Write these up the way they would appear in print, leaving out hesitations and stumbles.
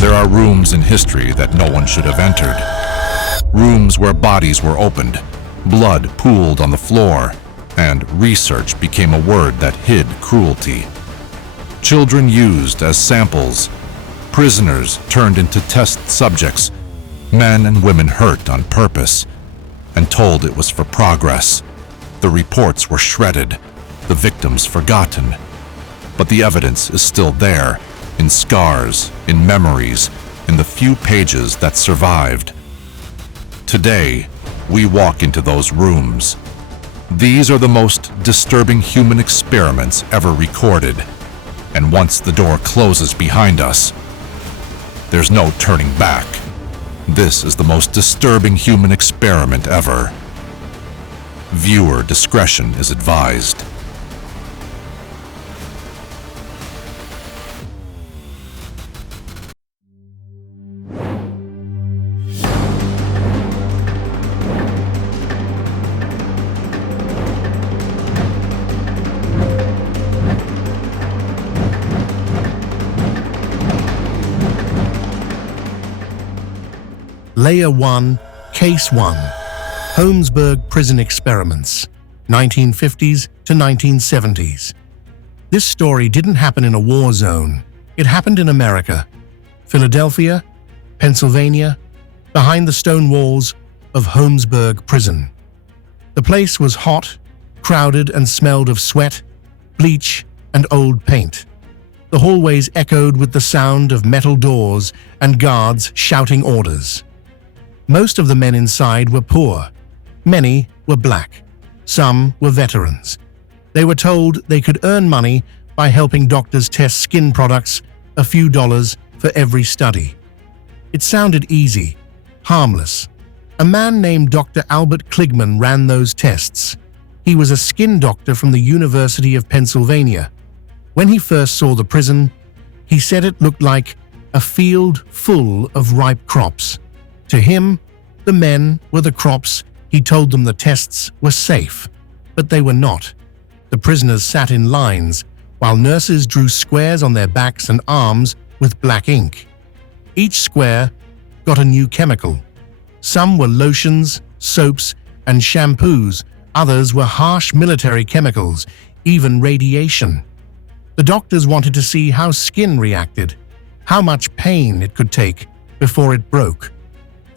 There are rooms in history that no one should have entered. Rooms where bodies were opened, blood pooled on the floor, and research became a word that hid cruelty. Children used as samples, prisoners turned into test subjects, men and women hurt on purpose, and told it was for progress. The reports were shredded, the victims forgotten. But the evidence is still there, in scars, in memories, in the few pages that survived. Today, we walk into those rooms. These are the most disturbing human experiments ever recorded. And once the door closes behind us, there's no turning back. This is the most disturbing human experiment ever. Viewer discretion is advised. Layer 1, Case 1, Holmesburg Prison Experiments, 1950s to 1970s. This story didn't happen in a war zone. It happened in America, Philadelphia, Pennsylvania, behind the stone walls of Holmesburg Prison. The place was hot, crowded, and smelled of sweat, bleach, and old paint. The hallways echoed with the sound of metal doors and guards shouting orders. Most of the men inside were poor. Many were black. Some were veterans. They were told they could earn money by helping doctors test skin products, a few dollars for every study. It sounded easy, harmless. A man named Dr. Albert Kligman ran those tests. He was a skin doctor from the University of Pennsylvania. When he first saw the prison, he said it looked like a field full of ripe crops. To him, the men were the crops. He told them the tests were safe, but they were not. The prisoners sat in lines, while nurses drew squares on their backs and arms with black ink. Each square got a new chemical. Some were lotions, soaps, and shampoos. Others were harsh military chemicals, even radiation. The doctors wanted to see how skin reacted, how much pain it could take before it broke.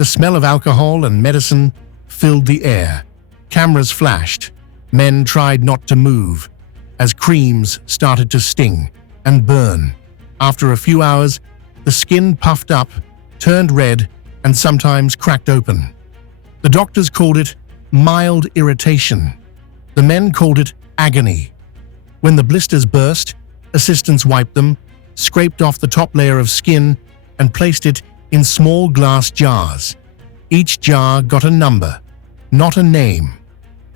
The smell of alcohol and medicine filled the air. Cameras flashed. Men tried not to move as creams started to sting and burn. After a few hours, the skin puffed up, turned red, and sometimes cracked open. The doctors called it mild irritation. The men called it agony. When the blisters burst, assistants wiped them, scraped off the top layer of skin, and placed it in small glass jars. Each jar got a number, not a name.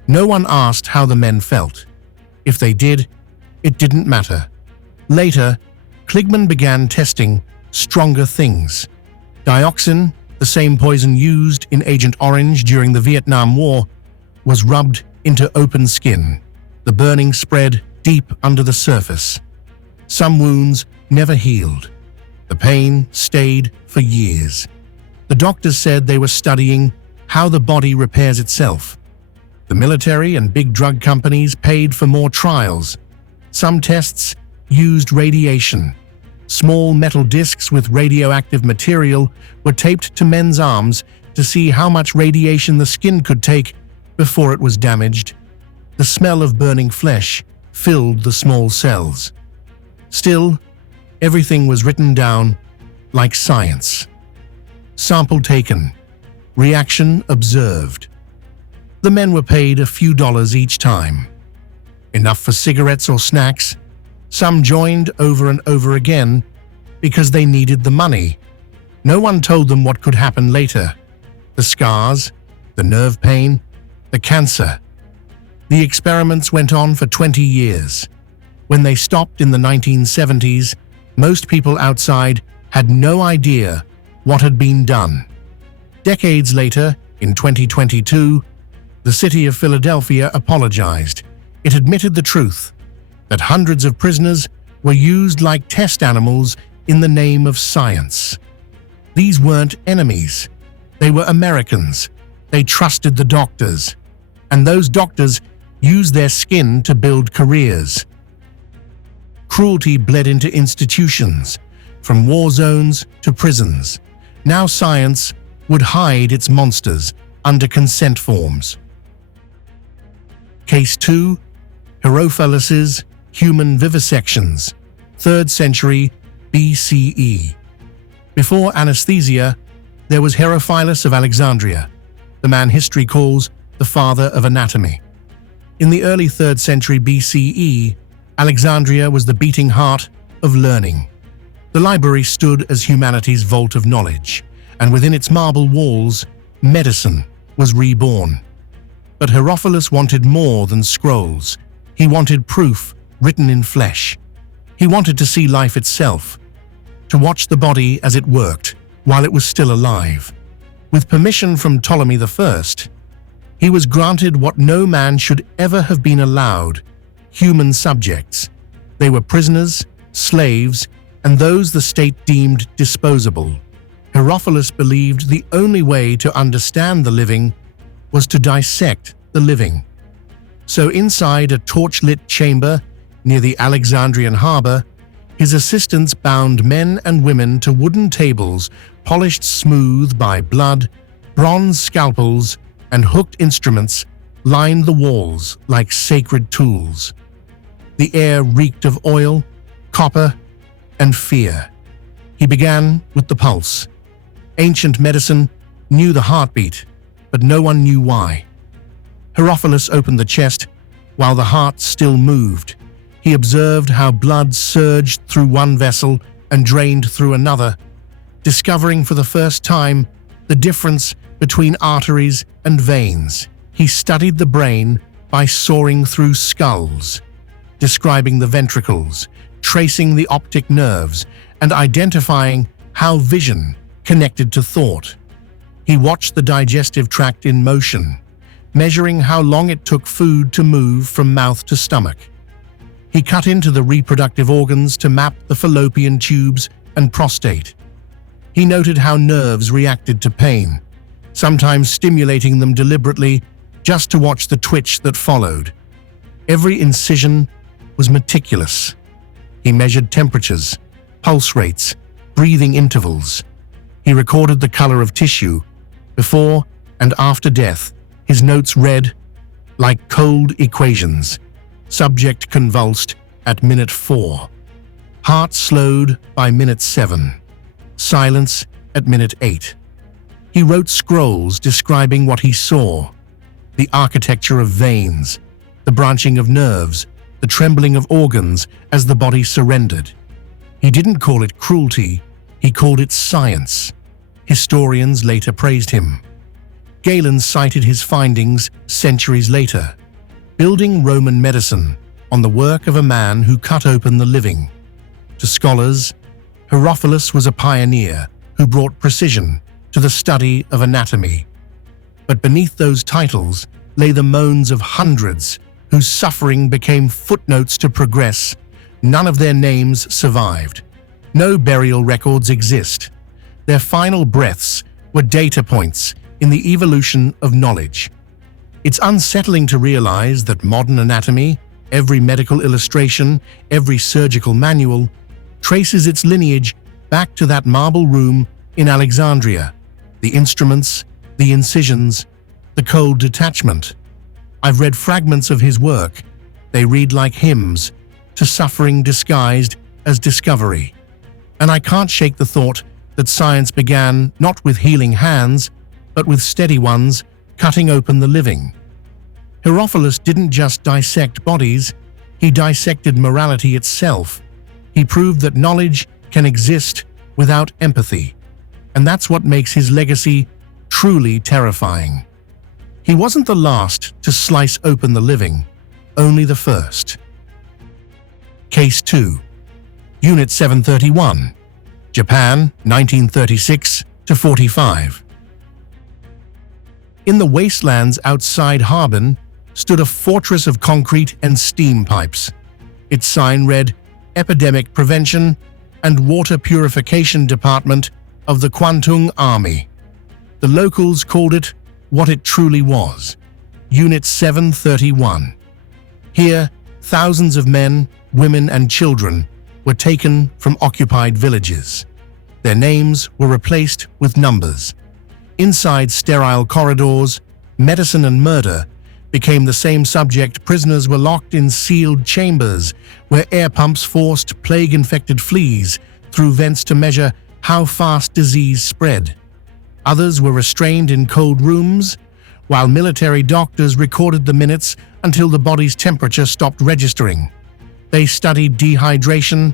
No one asked how the men felt. If they did, it didn't matter. Later, Kligman began testing stronger things. Dioxin, the same poison used in Agent Orange during the Vietnam War, was rubbed into open skin. The burning spread deep under the surface. Some wounds never healed. The pain stayed for years. The doctors said they were studying how the body repairs itself. The military and big drug companies paid for more trials. Some tests used radiation. Small metal discs with radioactive material were taped to men's arms to see how much radiation the skin could take before it was damaged. The smell of burning flesh filled the small cells. Still, everything was written down like science. Sample taken. Reaction observed. The men were paid a few dollars each time. Enough for cigarettes or snacks. Some joined over and over again because they needed the money. No one told them what could happen later. The scars, the nerve pain, the cancer. The experiments went on for 20 years. When they stopped in the 1970s, most people outside had no idea what had been done. Decades later, in 2022, the city of Philadelphia apologized. It admitted the truth, that hundreds of prisoners were used like test animals in the name of science. These weren't enemies. They were Americans. They trusted the doctors. And those doctors used their skin to build careers. Cruelty bled into institutions, from war zones to prisons. Now science would hide its monsters under consent forms. Case 2. Herophilus' Human Vivisections, 3rd century BCE. Before anesthesia, there was Herophilus of Alexandria, the man history calls the father of anatomy. In the early 3rd century BCE, Alexandria was the beating heart of learning. The library stood as humanity's vault of knowledge, and within its marble walls, medicine was reborn. But Herophilus wanted more than scrolls. He wanted proof written in flesh. He wanted to see life itself, to watch the body as it worked while it was still alive. With permission from Ptolemy I, he was granted what no man should ever have been allowed: human subjects. They were prisoners, slaves, and those the state deemed disposable. Herophilus believed the only way to understand the living was to dissect the living. So inside a torch-lit chamber near the Alexandrian harbor, his assistants bound men and women to wooden tables polished smooth by blood. Bronze scalpels and hooked instruments lined the walls like sacred tools. The air reeked of oil, copper, and fear. He began with the pulse. Ancient medicine knew the heartbeat, but no one knew why. Herophilus opened the chest while the heart still moved. He observed how blood surged through one vessel and drained through another, discovering for the first time the difference between arteries and veins. He studied the brain by soaring through skulls, describing the ventricles, tracing the optic nerves, and identifying how vision connected to thought. He watched the digestive tract in motion, measuring how long it took food to move from mouth to stomach. He cut into the reproductive organs to map the fallopian tubes and prostate. He noted how nerves reacted to pain, sometimes stimulating them deliberately just to watch the twitch that followed. Every incision was meticulous. He measured temperatures, pulse rates, breathing intervals. He recorded the color of tissue. Before and after death, his notes read like cold equations. Subject convulsed at minute 4. Heart slowed by minute 7. Silence at minute 8. He wrote scrolls describing what he saw: the architecture of veins, the branching of nerves, the trembling of organs as the body surrendered. He didn't call it cruelty, he called it science. Historians later praised him. Galen cited his findings centuries later, building Roman medicine on the work of a man who cut open the living. To scholars, Herophilus was a pioneer who brought precision to the study of anatomy. But beneath those titles lay the moans of hundreds whose suffering became footnotes to progress. None of their names survived. No burial records exist. Their final breaths were data points in the evolution of knowledge. It's unsettling to realize that modern anatomy, every medical illustration, every surgical manual, traces its lineage back to that marble room in Alexandria. The instruments, the incisions, the cold detachment. I've read fragments of his work. They read like hymns to suffering disguised as discovery. And I can't shake the thought that science began not with healing hands, but with steady ones cutting open the living. Herophilus didn't just dissect bodies, he dissected morality itself. He proved that knowledge can exist without empathy, and that's what makes his legacy truly terrifying. He wasn't the last to slice open the living, only the first. Case 2. Unit 731, Japan, 1936–45. In the wastelands outside Harbin stood a fortress of concrete and steam pipes. Its sign read, Epidemic Prevention and Water Purification Department, of the Kwantung Army. The locals called it what it truly was, Unit 731. Here, thousands of men, women, and children were taken from occupied villages. Their names were replaced with numbers. Inside sterile corridors, medicine and murder became the same subject. Prisoners were locked in sealed chambers where air pumps forced plague-infected fleas through vents to measure how fast disease spread. Others were restrained in cold rooms, while military doctors recorded the minutes until the body's temperature stopped registering. They studied dehydration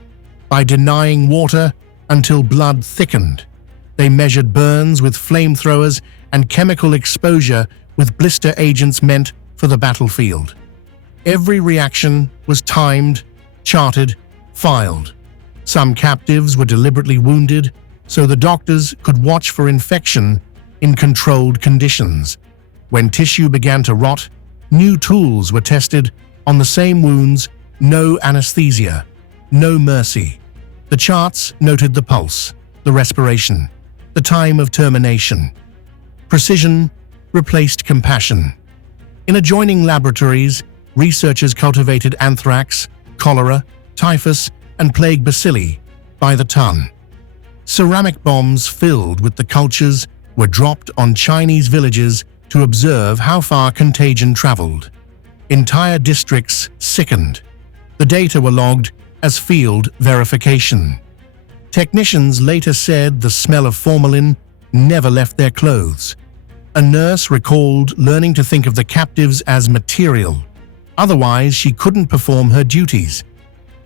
by denying water until blood thickened. They measured burns with flamethrowers and chemical exposure with blister agents meant for the battlefield. Every reaction was timed, charted, filed. Some captives were deliberately wounded so the doctors could watch for infection in controlled conditions. When tissue began to rot, new tools were tested on the same wounds. No anesthesia, no mercy. The charts noted the pulse, the respiration, the time of termination. Precision replaced compassion. In adjoining laboratories, researchers cultivated anthrax, cholera, typhus, and plague bacilli by the ton. Ceramic bombs filled with the cultures were dropped on Chinese villages to observe how far contagion traveled. Entire districts sickened. The data were logged as field verification. Technicians later said the smell of formalin never left their clothes. A nurse recalled learning to think of the captives as material. Otherwise, she couldn't perform her duties.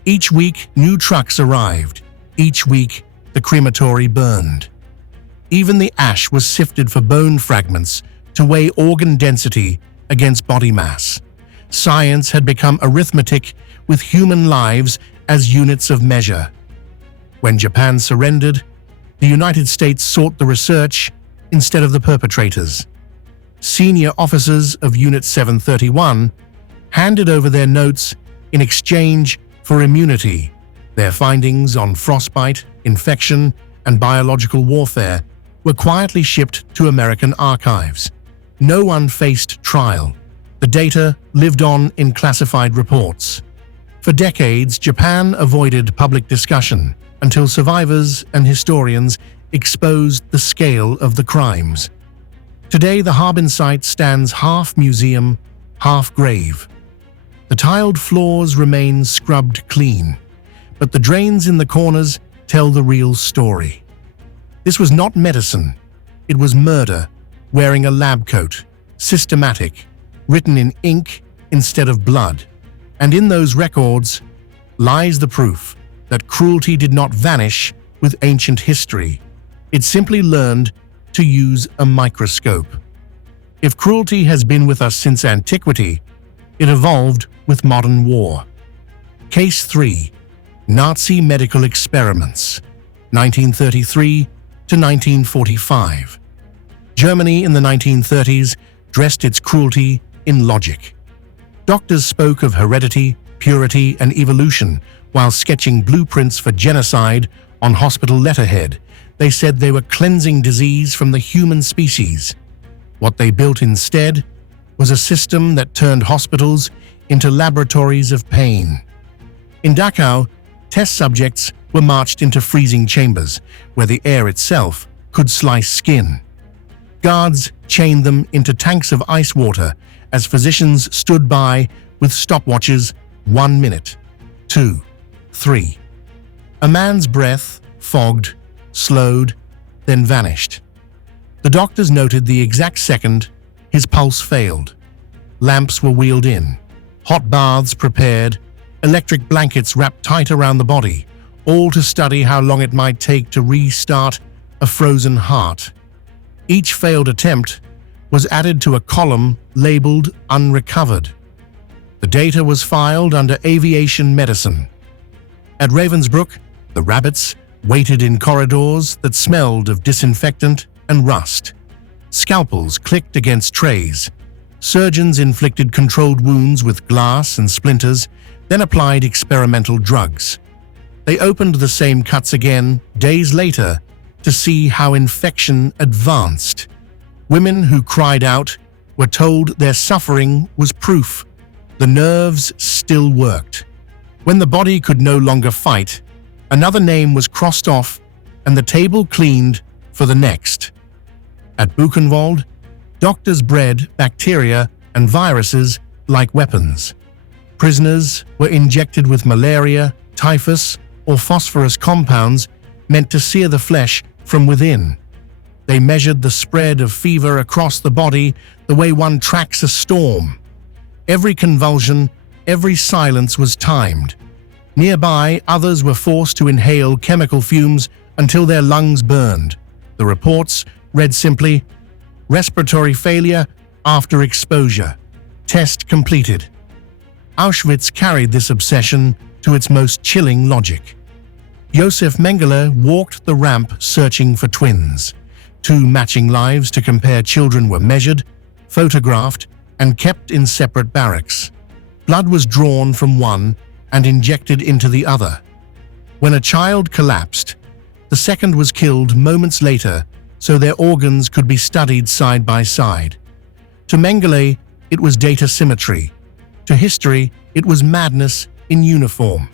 Each week, new trucks arrived. Each week, the crematory burned. Even the ash was sifted for bone fragments to weigh organ density against body mass. Science had become arithmetic with human lives as units of measure. When Japan surrendered, the United States sought the research instead of the perpetrators. Senior officers of Unit 731 handed over their notes in exchange for immunity. Their findings on frostbite, infection, and biological warfare were quietly shipped to American archives. No one faced trial. The data lived on in classified reports. For decades, Japan avoided public discussion until survivors and historians exposed the scale of the crimes. Today, the Harbin site stands half museum, half grave. The tiled floors remain scrubbed clean, but the drains in the corners tell the real story. This was not medicine. It was murder, wearing a lab coat, systematic, written in ink instead of blood. And in those records lies the proof that cruelty did not vanish with ancient history. It simply learned to use a microscope. If cruelty has been with us since antiquity, it evolved with modern war. Case 3. Nazi Medical Experiments, 1933 to 1945. Germany in the 1930s dressed its cruelty in logic. Doctors spoke of heredity, purity, and evolution while sketching blueprints for genocide on hospital letterhead. They said they were cleansing disease from the human species. What they built instead was a system that turned hospitals into laboratories of pain. In Dachau, test subjects were marched into freezing chambers where the air itself could slice skin. Guards chained them into tanks of ice water as physicians stood by with stopwatches. 1 minute, 2, 3. A man's breath fogged, slowed, then vanished. The doctors noted the exact second his pulse failed. Lamps were wheeled in, hot baths prepared, electric blankets wrapped tight around the body, all to study how long it might take to restart a frozen heart. Each failed attempt was added to a column labeled unrecovered. The data was filed under aviation medicine. At Ravensbrück, the rabbits waited in corridors that smelled of disinfectant and rust. Scalpels clicked against trays. Surgeons inflicted controlled wounds with glass and splinters, then applied experimental drugs. They opened the same cuts again days later to see how infection advanced. Women who cried out were told their suffering was proof the nerves still worked. When the body could no longer fight, another name was crossed off and the table cleaned for the next. At Buchenwald, doctors bred bacteria and viruses like weapons. Prisoners were injected with malaria, typhus, or phosphorus compounds meant to sear the flesh from within. They measured the spread of fever across the body the way one tracks a storm. Every convulsion, every silence was timed. Nearby, others were forced to inhale chemical fumes until their lungs burned. The reports read simply, "Respiratory failure after exposure. Test completed." Auschwitz carried this obsession to its most chilling logic. Josef Mengele walked the ramp searching for twins. Two matching lives to compare children were measured, photographed, and kept in separate barracks. Blood was drawn from one and injected into the other. When a child collapsed, the second was killed moments later so their organs could be studied side by side. To Mengele, it was data symmetry. To history, it was madness in uniform.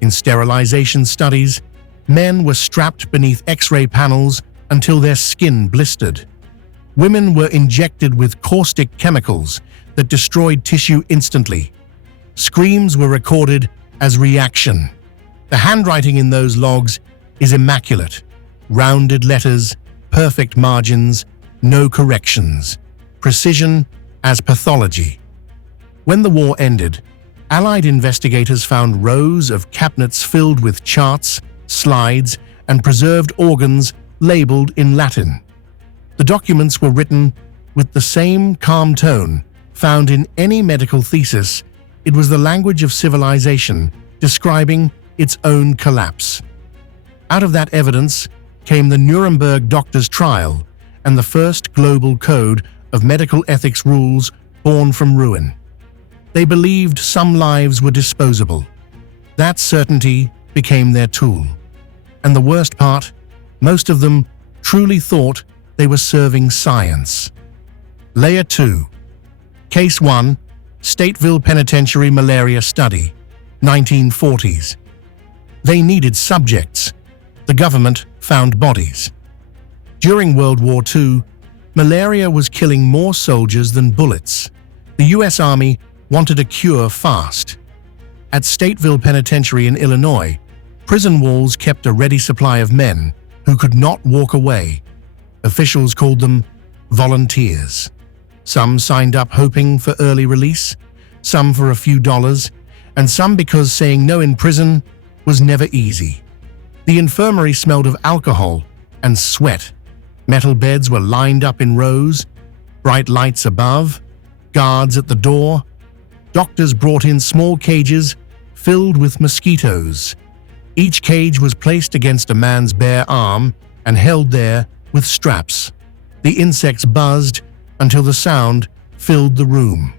In sterilization studies, men were strapped beneath X-ray panels until their skin blistered. Women were injected with caustic chemicals that destroyed tissue instantly. Screams were recorded as reaction. The handwriting in those logs is immaculate. Rounded letters, perfect margins, no corrections. Precision as pathology. When the war ended, Allied investigators found rows of cabinets filled with charts, slides, and preserved organs labeled in Latin. The documents were written with the same calm tone found in any medical thesis. It was the language of civilization describing its own collapse. Out of that evidence came the Nuremberg doctors' trial and the first global code of medical ethics rules born from ruin. They believed some lives were disposable. That certainty became their tool. And the worst part, most of them truly thought they were serving science. Layer 2. Case 1. Stateville Penitentiary Malaria Study, 1940s. They needed subjects. The government found bodies. During World War II, malaria was killing more soldiers than bullets. The U.S. Army wanted a cure fast. At Stateville Penitentiary in Illinois, prison walls kept a ready supply of men who could not walk away. Officials called them volunteers. Some signed up hoping for early release, some for a few dollars, and some because saying no in prison was never easy. The infirmary smelled of alcohol and sweat. Metal beds were lined up in rows, bright lights above, guards at the door. Doctors brought in small cages filled with mosquitoes. Each cage was placed against a man's bare arm and held there with straps. The insects buzzed until the sound filled the room.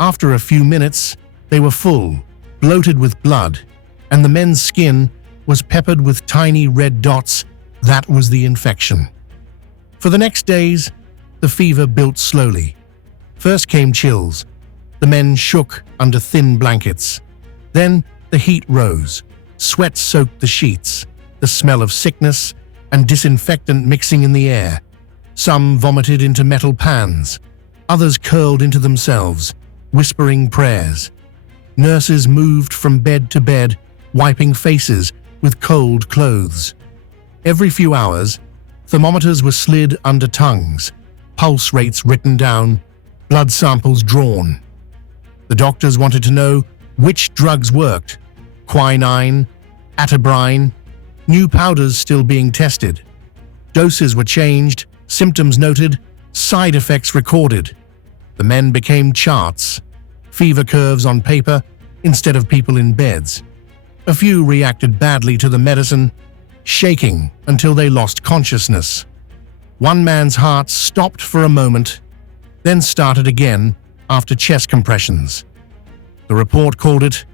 After a few minutes, they were full, bloated with blood, and the men's skin was peppered with tiny red dots. That was the infection. For the next days, the fever built slowly. First came chills. The men shook under thin blankets. Then the heat rose. Sweat soaked the sheets, the smell of sickness and disinfectant mixing in the air. Some vomited into metal pans. Others curled into themselves, whispering prayers. Nurses moved from bed to bed, wiping faces with cold clothes. Every few hours, thermometers were slid under tongues, pulse rates written down, blood samples drawn. The doctors wanted to know which drugs worked. Quinine, atabrine, new powders still being tested. Doses were changed, symptoms noted, side effects recorded. The men became charts, fever curves on paper instead of people in beds. A few reacted badly to the medicine, shaking until they lost consciousness. One man's heart stopped for a moment, then started again after chest compressions. The report called it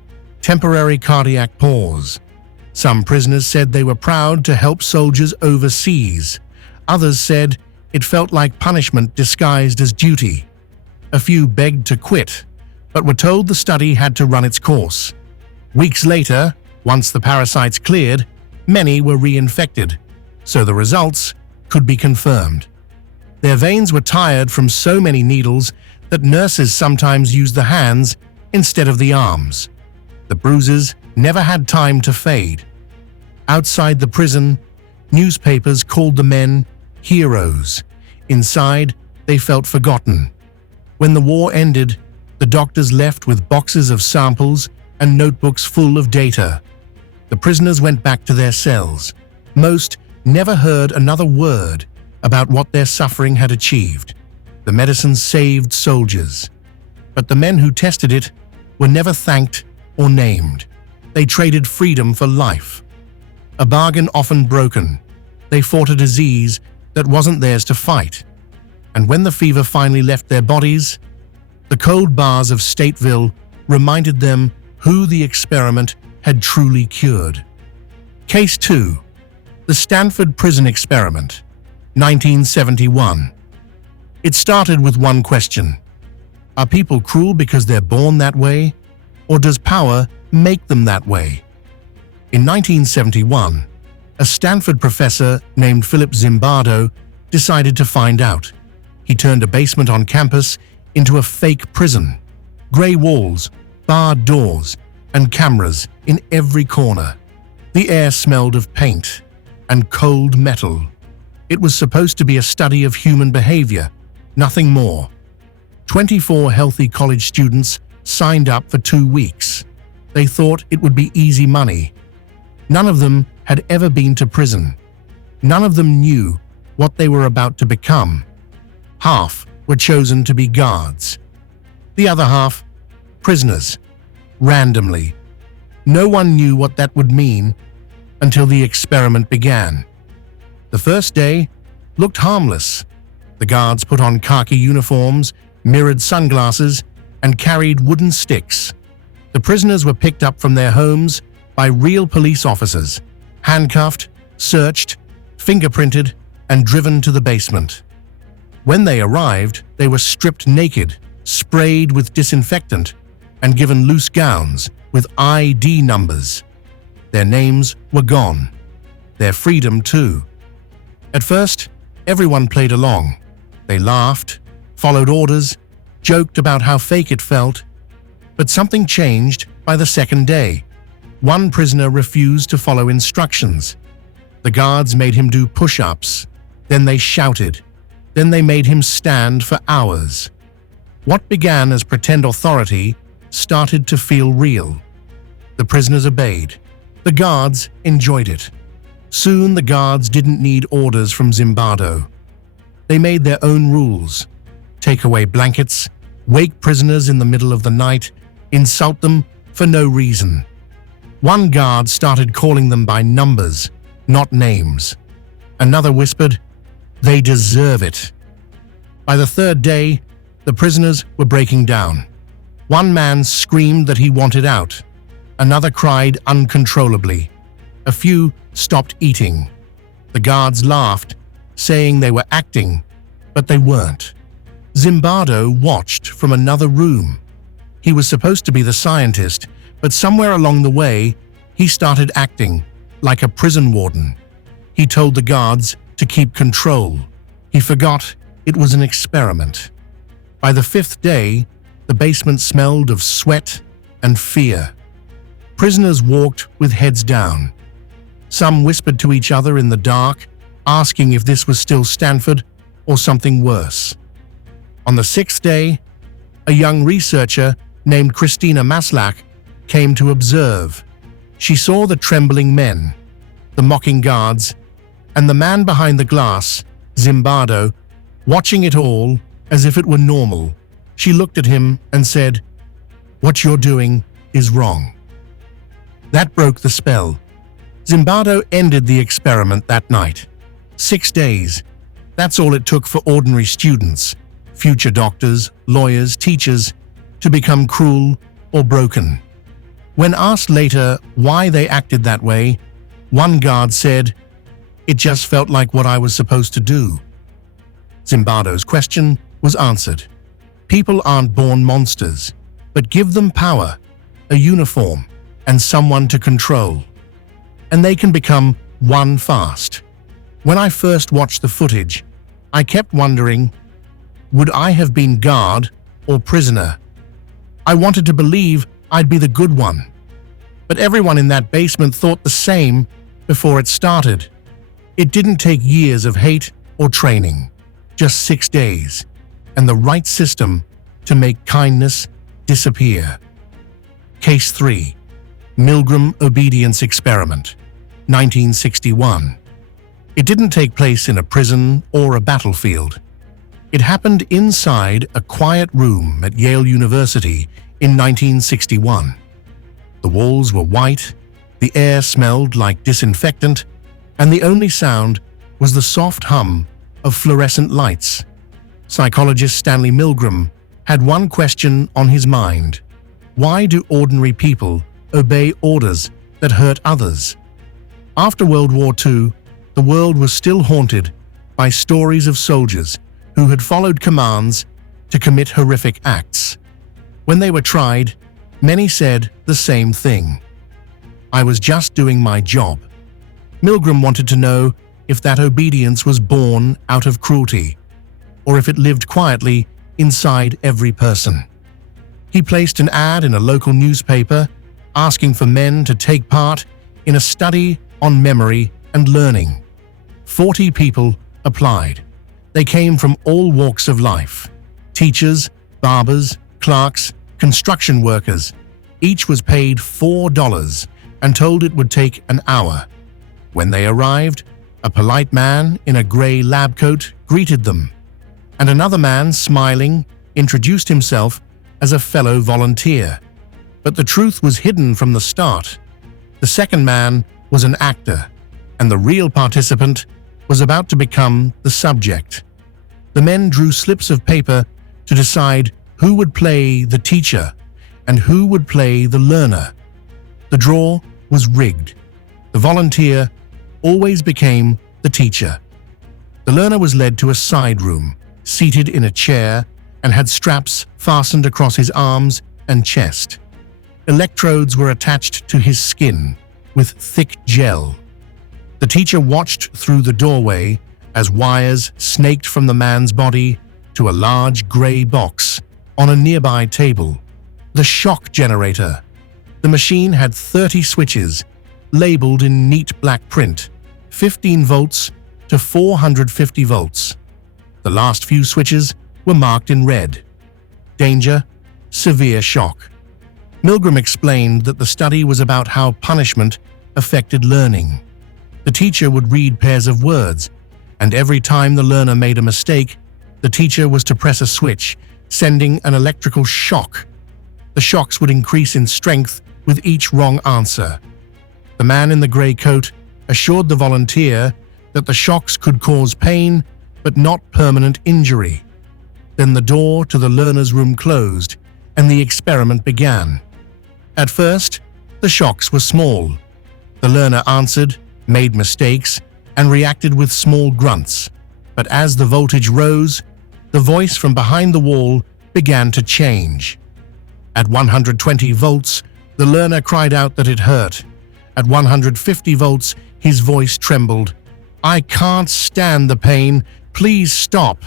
temporary cardiac pause. Some prisoners said they were proud to help soldiers overseas. Others said it felt like punishment disguised as duty. A few begged to quit, but were told the study had to run its course. Weeks later, once the parasites cleared, many were reinfected, so the results could be confirmed. Their veins were tired from so many needles that nurses sometimes used the hands instead of the arms. The bruises never had time to fade. Outside the prison, newspapers called the men heroes. Inside, they felt forgotten. When the war ended, the doctors left with boxes of samples and notebooks full of data. The prisoners went back to their cells. Most never heard another word about what their suffering had achieved. The medicine saved soldiers, but the men who tested it were never thanked or named. They traded freedom for life. A bargain often broken. They fought a disease that wasn't theirs to fight. And when the fever finally left their bodies, the cold bars of Stateville reminded them who the experiment had truly cured. Case 2. The Stanford Prison Experiment, 1971. It started with one question. Are people cruel because they're born that way, or does power make them that way? In 1971, a Stanford professor named Philip Zimbardo decided to find out. He turned a basement on campus into a fake prison. Gray walls, barred doors, and cameras in every corner. The air smelled of paint and cold metal. It was supposed to be a study of human behavior, nothing more. 24 healthy college students signed up for 2 weeks. They thought it would be easy money. None of them had ever been to prison. None of them knew what they were about to become. Half were chosen to be guards. The other half, prisoners, randomly. No one knew what that would mean until the experiment began. The first day looked harmless. The guards put on khaki uniforms, mirrored sunglasses, and carried wooden sticks. The prisoners were picked up from their homes by real police officers, handcuffed, searched, fingerprinted, and driven to the basement. When they arrived, they were stripped naked, sprayed with disinfectant, and given loose gowns with ID numbers. Their names were gone. Their freedom, too. At first, everyone played along. They laughed, followed orders, joked about how fake it felt. But something changed by the second day. One prisoner refused to follow instructions. The guards made him do push-ups. Then they shouted. Then they made him stand for hours. What began as pretend authority started to feel real. The prisoners obeyed. The guards enjoyed it. Soon the guards didn't need orders from Zimbardo. They made their own rules. Take away blankets, wake prisoners in the middle of the night, insult them for no reason. One guard started calling them by numbers, not names. Another whispered, "They deserve it." By the third day, the prisoners were breaking down. One man screamed that he wanted out. Another cried uncontrollably. A few stopped eating. The guards laughed, saying they were acting, but they weren't. Zimbardo watched from another room. He was supposed to be the scientist, but somewhere along the way, he started acting like a prison warden. He told the guards to keep control. He forgot it was an experiment. By the 5th day, the basement smelled of sweat and fear. Prisoners walked with heads down. Some whispered to each other in the dark, asking if this was still Stanford or something worse. On the 6th day, a young researcher named Christina Maslach came to observe. She saw the trembling men, the mocking guards, and the man behind the glass, Zimbardo, watching it all as if it were normal. She looked at him and said, "What you're doing is wrong." That broke the spell. Zimbardo ended the experiment that night. 6 days. That's all it took for ordinary students, future doctors, lawyers, teachers, to become cruel or broken. When asked later why they acted that way, One guard said, "It just felt like what I was supposed to do." Zimbardo's question was answered. People aren't born monsters, but give them power, a uniform, and someone to control, and they can become one fast. When I first watched the footage, I kept wondering, would I have been guard or prisoner? I wanted to believe I'd be the good one. But everyone in that basement thought the same before it started. It didn't take years of hate or training, just 6 days, and the right system to make kindness disappear. Case 3. Milgram Obedience Experiment, 1961. It didn't take place in a prison or a battlefield. It happened inside a quiet room at Yale University in 1961. The walls were white, the air smelled like disinfectant, and the only sound was the soft hum of fluorescent lights. Psychologist Stanley Milgram had one question on his mind. Why do ordinary people obey orders that hurt others? After World War II, the world was still haunted by stories of soldiers who had followed commands to commit horrific acts. When they were tried, many said the same thing. "I was just doing my job." Milgram wanted to know if that obedience was born out of cruelty, or if it lived quietly inside every person. He placed an ad in a local newspaper asking for men to take part in a study on memory and learning. 40 people applied. They came from all walks of life: teachers, barbers, clerks, construction workers. Each was paid $4 and told it would take an hour. When they arrived, a polite man in a gray lab coat greeted them, and another man, smiling, introduced himself as a fellow volunteer. But the truth was hidden from the start. The second man was an actor, and the real participant was about to become the subject. The men drew slips of paper to decide who would play the teacher and who would play the learner. The draw was rigged. The volunteer always became the teacher. The learner was led to a side room, seated in a chair, and had straps fastened across his arms and chest. Electrodes were attached to his skin with thick gel. The teacher watched through the doorway as wires snaked from the man's body to a large gray box on a nearby table. The shock generator. The machine had 30 switches, labeled in neat black print, 15 volts to 450 volts. The last few switches were marked in red. Danger, severe shock. Milgram explained that the study was about how punishment affected learning. The teacher would read pairs of words, and every time the learner made a mistake, the teacher was to press a switch, sending an electrical shock. The shocks would increase in strength with each wrong answer. The man in the gray coat assured the volunteer that the shocks could cause pain but not permanent injury. Then the door to the learner's room closed, and the experiment began. At first, the shocks were small. The learner answered, made mistakes, and reacted with small grunts. But as the voltage rose, the voice from behind the wall began to change. At 120 volts, the learner cried out that it hurt. At 150 volts, his voice trembled. "I can't stand the pain. Please stop."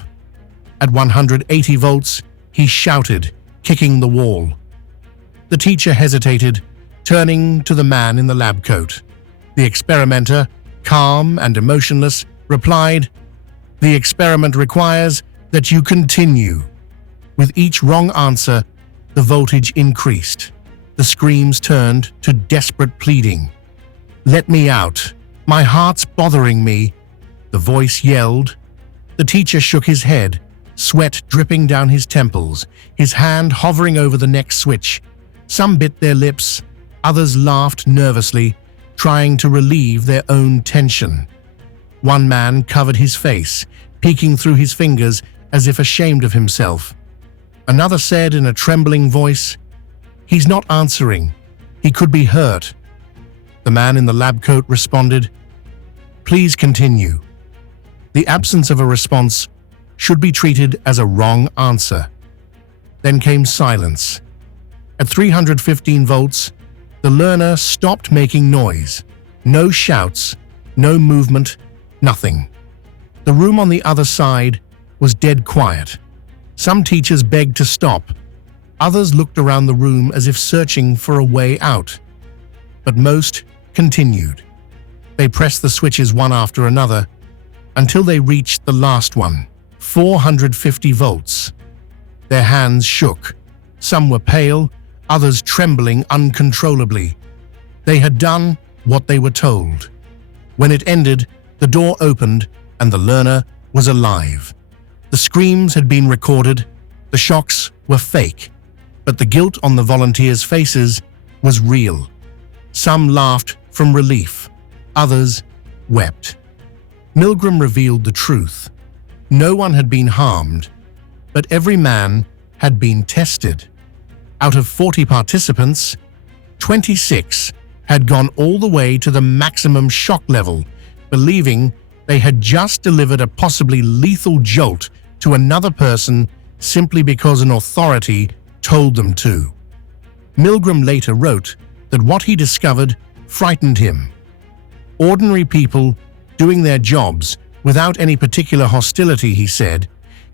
At 180 volts, he shouted, kicking the wall. The teacher hesitated, turning to the man in the lab coat. The experimenter, calm and emotionless, replied, "The experiment requires that you continue." With each wrong answer, the voltage increased. The screams turned to desperate pleading. "Let me out. My heart's bothering me," the voice yelled. The teacher shook his head, sweat dripping down his temples, his hand hovering over the next switch. Some bit their lips, others laughed nervously, trying to relieve their own tension. One man covered his face, peeking through his fingers as if ashamed of himself. Another said in a trembling voice, "He's not answering. He could be hurt." The man in the lab coat responded, "Please continue." The absence of a response should be treated as a wrong answer. Then came silence. At 315 volts, the learner stopped making noise. No shouts, no movement, nothing. The room on the other side was dead quiet. Some teachers begged to stop. Others looked around the room as if searching for a way out. But most continued. They pressed the switches one after another until they reached the last one, 450 volts. Their hands shook. Some were pale, others trembling uncontrollably. They had done what they were told. When it ended, the door opened and the learner was alive. The screams had been recorded, the shocks were fake, but the guilt on the volunteers' faces was real. Some laughed from relief, others wept. Milgram revealed the truth. No one had been harmed, but every man had been tested. Out of 40 participants, 26 had gone all the way to the maximum shock level, believing they had just delivered a possibly lethal jolt to another person simply because an authority told them to. Milgram later wrote that what he discovered frightened him. Ordinary people doing their jobs without any particular hostility, he said,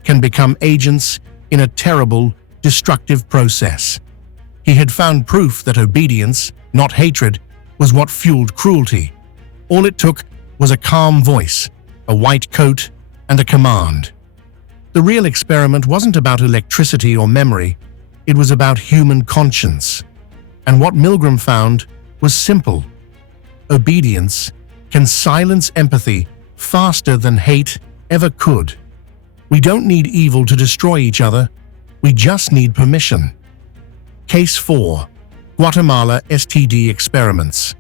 can become agents in a terrible, destructive process. He had found proof that obedience, not hatred, was what fueled cruelty. All it took was a calm voice, a white coat, and a command. The real experiment wasn't about electricity or memory, it was about human conscience. And what Milgram found was simple. Obedience can silence empathy faster than hate ever could. We don't need evil to destroy each other, we just need permission. Case 4. Guatemala STD Experiments,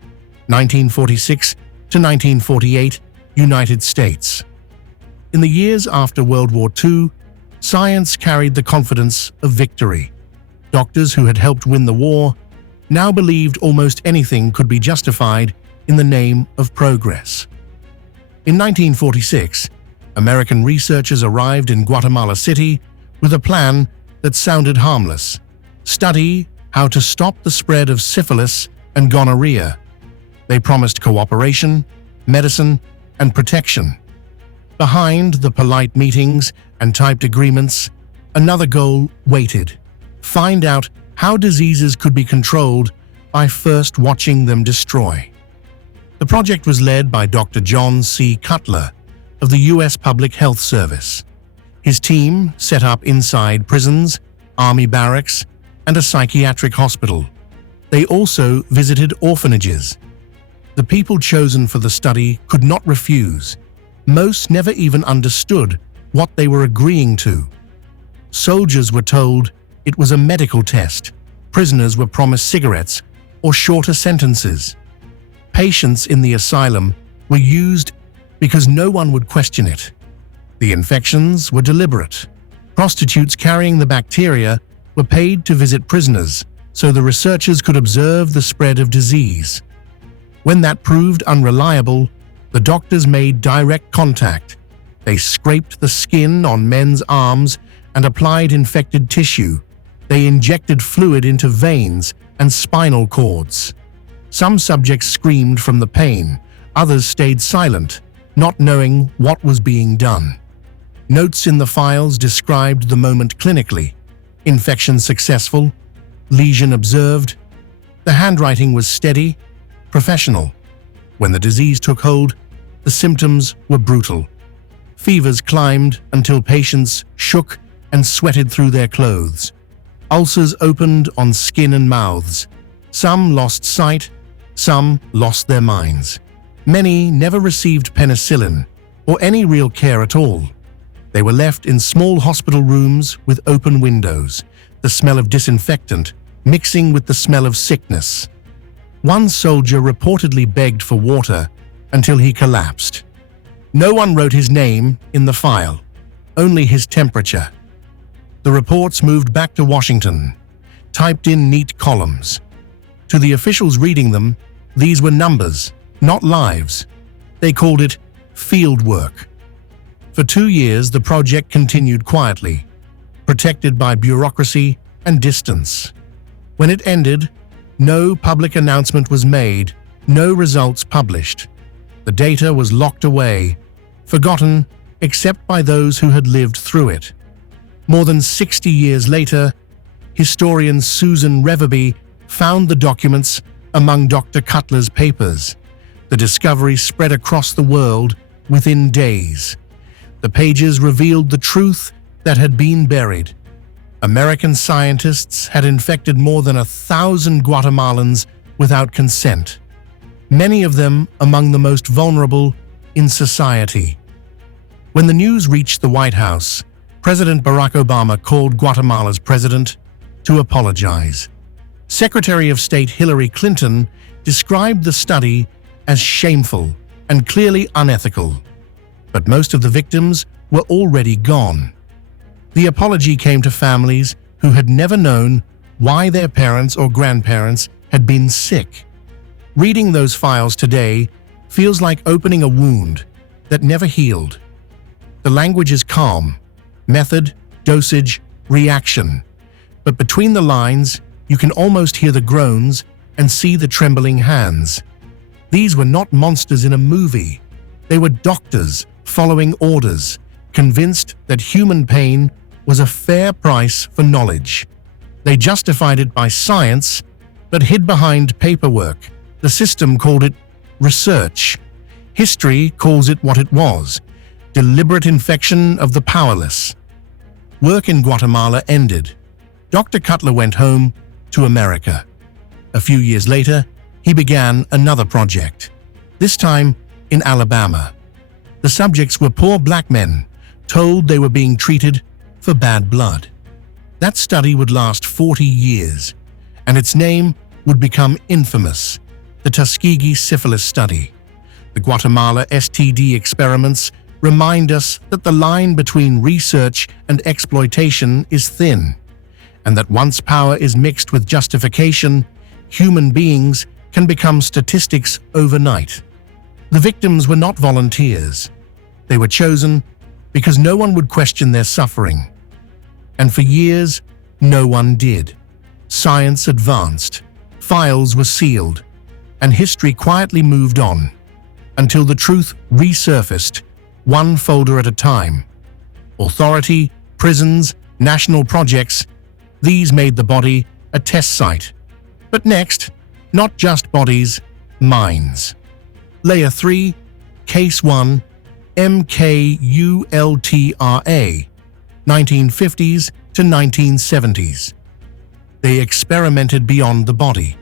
1946 to 1948, United States. In the years after World War II, science carried the confidence of victory. Doctors who had helped win the war now believed almost anything could be justified in the name of progress. In 1946, American researchers arrived in Guatemala City with a plan that sounded harmless: study how to stop the spread of syphilis and gonorrhea. They promised cooperation, medicine, and protection. Behind the polite meetings and typed agreements, another goal waited: find out how diseases could be controlled by first watching them destroy. The project was led by Dr. John C. Cutler of the U.S. Public Health Service. His team set up inside prisons, army barracks, and a psychiatric hospital. They also visited orphanages. The people chosen for the study could not refuse. Most never even understood what they were agreeing to. Soldiers were told it was a medical test. Prisoners were promised cigarettes or shorter sentences. Patients in the asylum were used because no one would question it. The infections were deliberate. Prostitutes carrying the bacteria were paid to visit prisoners so the researchers could observe the spread of disease. When that proved unreliable, the doctors made direct contact. They scraped the skin on men's arms and applied infected tissue. They injected fluid into veins and spinal cords. Some subjects screamed from the pain, others stayed silent, not knowing what was being done. Notes in the files described the moment clinically: infection successful, lesion observed. The handwriting was steady, professional. When the disease took hold, the symptoms were brutal. Fevers climbed until patients shook and sweated through their clothes. Ulcers opened on skin and mouths. Some lost sight, some lost their minds. Many never received penicillin or any real care at all. They were left in small hospital rooms with open windows, the smell of disinfectant mixing with the smell of sickness. One soldier reportedly begged for water until he collapsed. No one wrote his name in the file, only his temperature. The reports moved back to Washington, typed in neat columns. To the officials reading them, These were numbers, not lives. They called it field work. For 2 years, the project continued quietly, protected by bureaucracy and distance. When it ended, no public announcement was made, no results published. The data was locked away, forgotten except by those who had lived through it. More than 60 years later, historian Susan Reverby found the documents among Dr. Cutler's papers. The discovery spread across the world within days. The pages revealed the truth that had been buried. American scientists had infected more than 1,000 Guatemalans without consent, many of them among the most vulnerable in society. When the news reached the White House, President Barack Obama called Guatemala's president to apologize. Secretary of State Hillary Clinton described the study as shameful and clearly unethical. But most of the victims were already gone. The apology came to families who had never known why their parents or grandparents had been sick. Reading those files today feels like opening a wound that never healed. The language is calm, method, dosage, reaction. But between the lines, you can almost hear the groans and see the trembling hands. These were not monsters in a movie. They were doctors following orders, convinced that human pain was a fair price for knowledge. They justified it by science, but hid behind paperwork. The system called it research. History calls it what it was: deliberate infection of the powerless. Work in Guatemala ended. Dr. Cutler went home to America. A few years later, he began another project, this time in Alabama. The subjects were poor black men, told they were being treated for bad blood. That study would last 40 years, and its name would become infamous: the Tuskegee Syphilis Study. The Guatemala STD experiments remind us that the line between research and exploitation is thin, and that once power is mixed with justification, human beings can become statistics overnight. The victims were not volunteers. They were chosen because no one would question their suffering. And for years, no one did. Science advanced, files were sealed, and history quietly moved on, until the truth resurfaced, one folder at a time. Authority, prisons, national projects, these made the body a test site. But next, not just bodies, minds. Layer 3, Case 1, MKULTRA, 1950s to 1970s. They experimented beyond the body.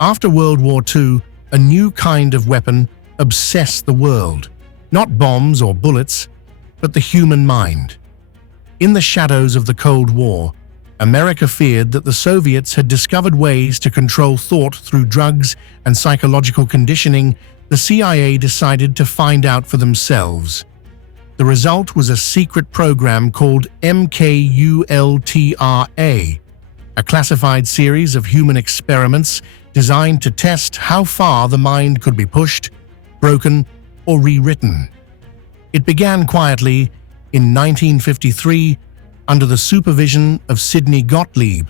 After World War II, a new kind of weapon obsessed the world. Not bombs or bullets, but the human mind. In the shadows of the Cold War, America feared that the Soviets had discovered ways to control thought through drugs and psychological conditioning. The CIA decided to find out for themselves. The result was a secret program called MKULTRA, a classified series of human experiments designed to test how far the mind could be pushed, broken, or rewritten. It began quietly in 1953 under the supervision of Sidney Gottlieb,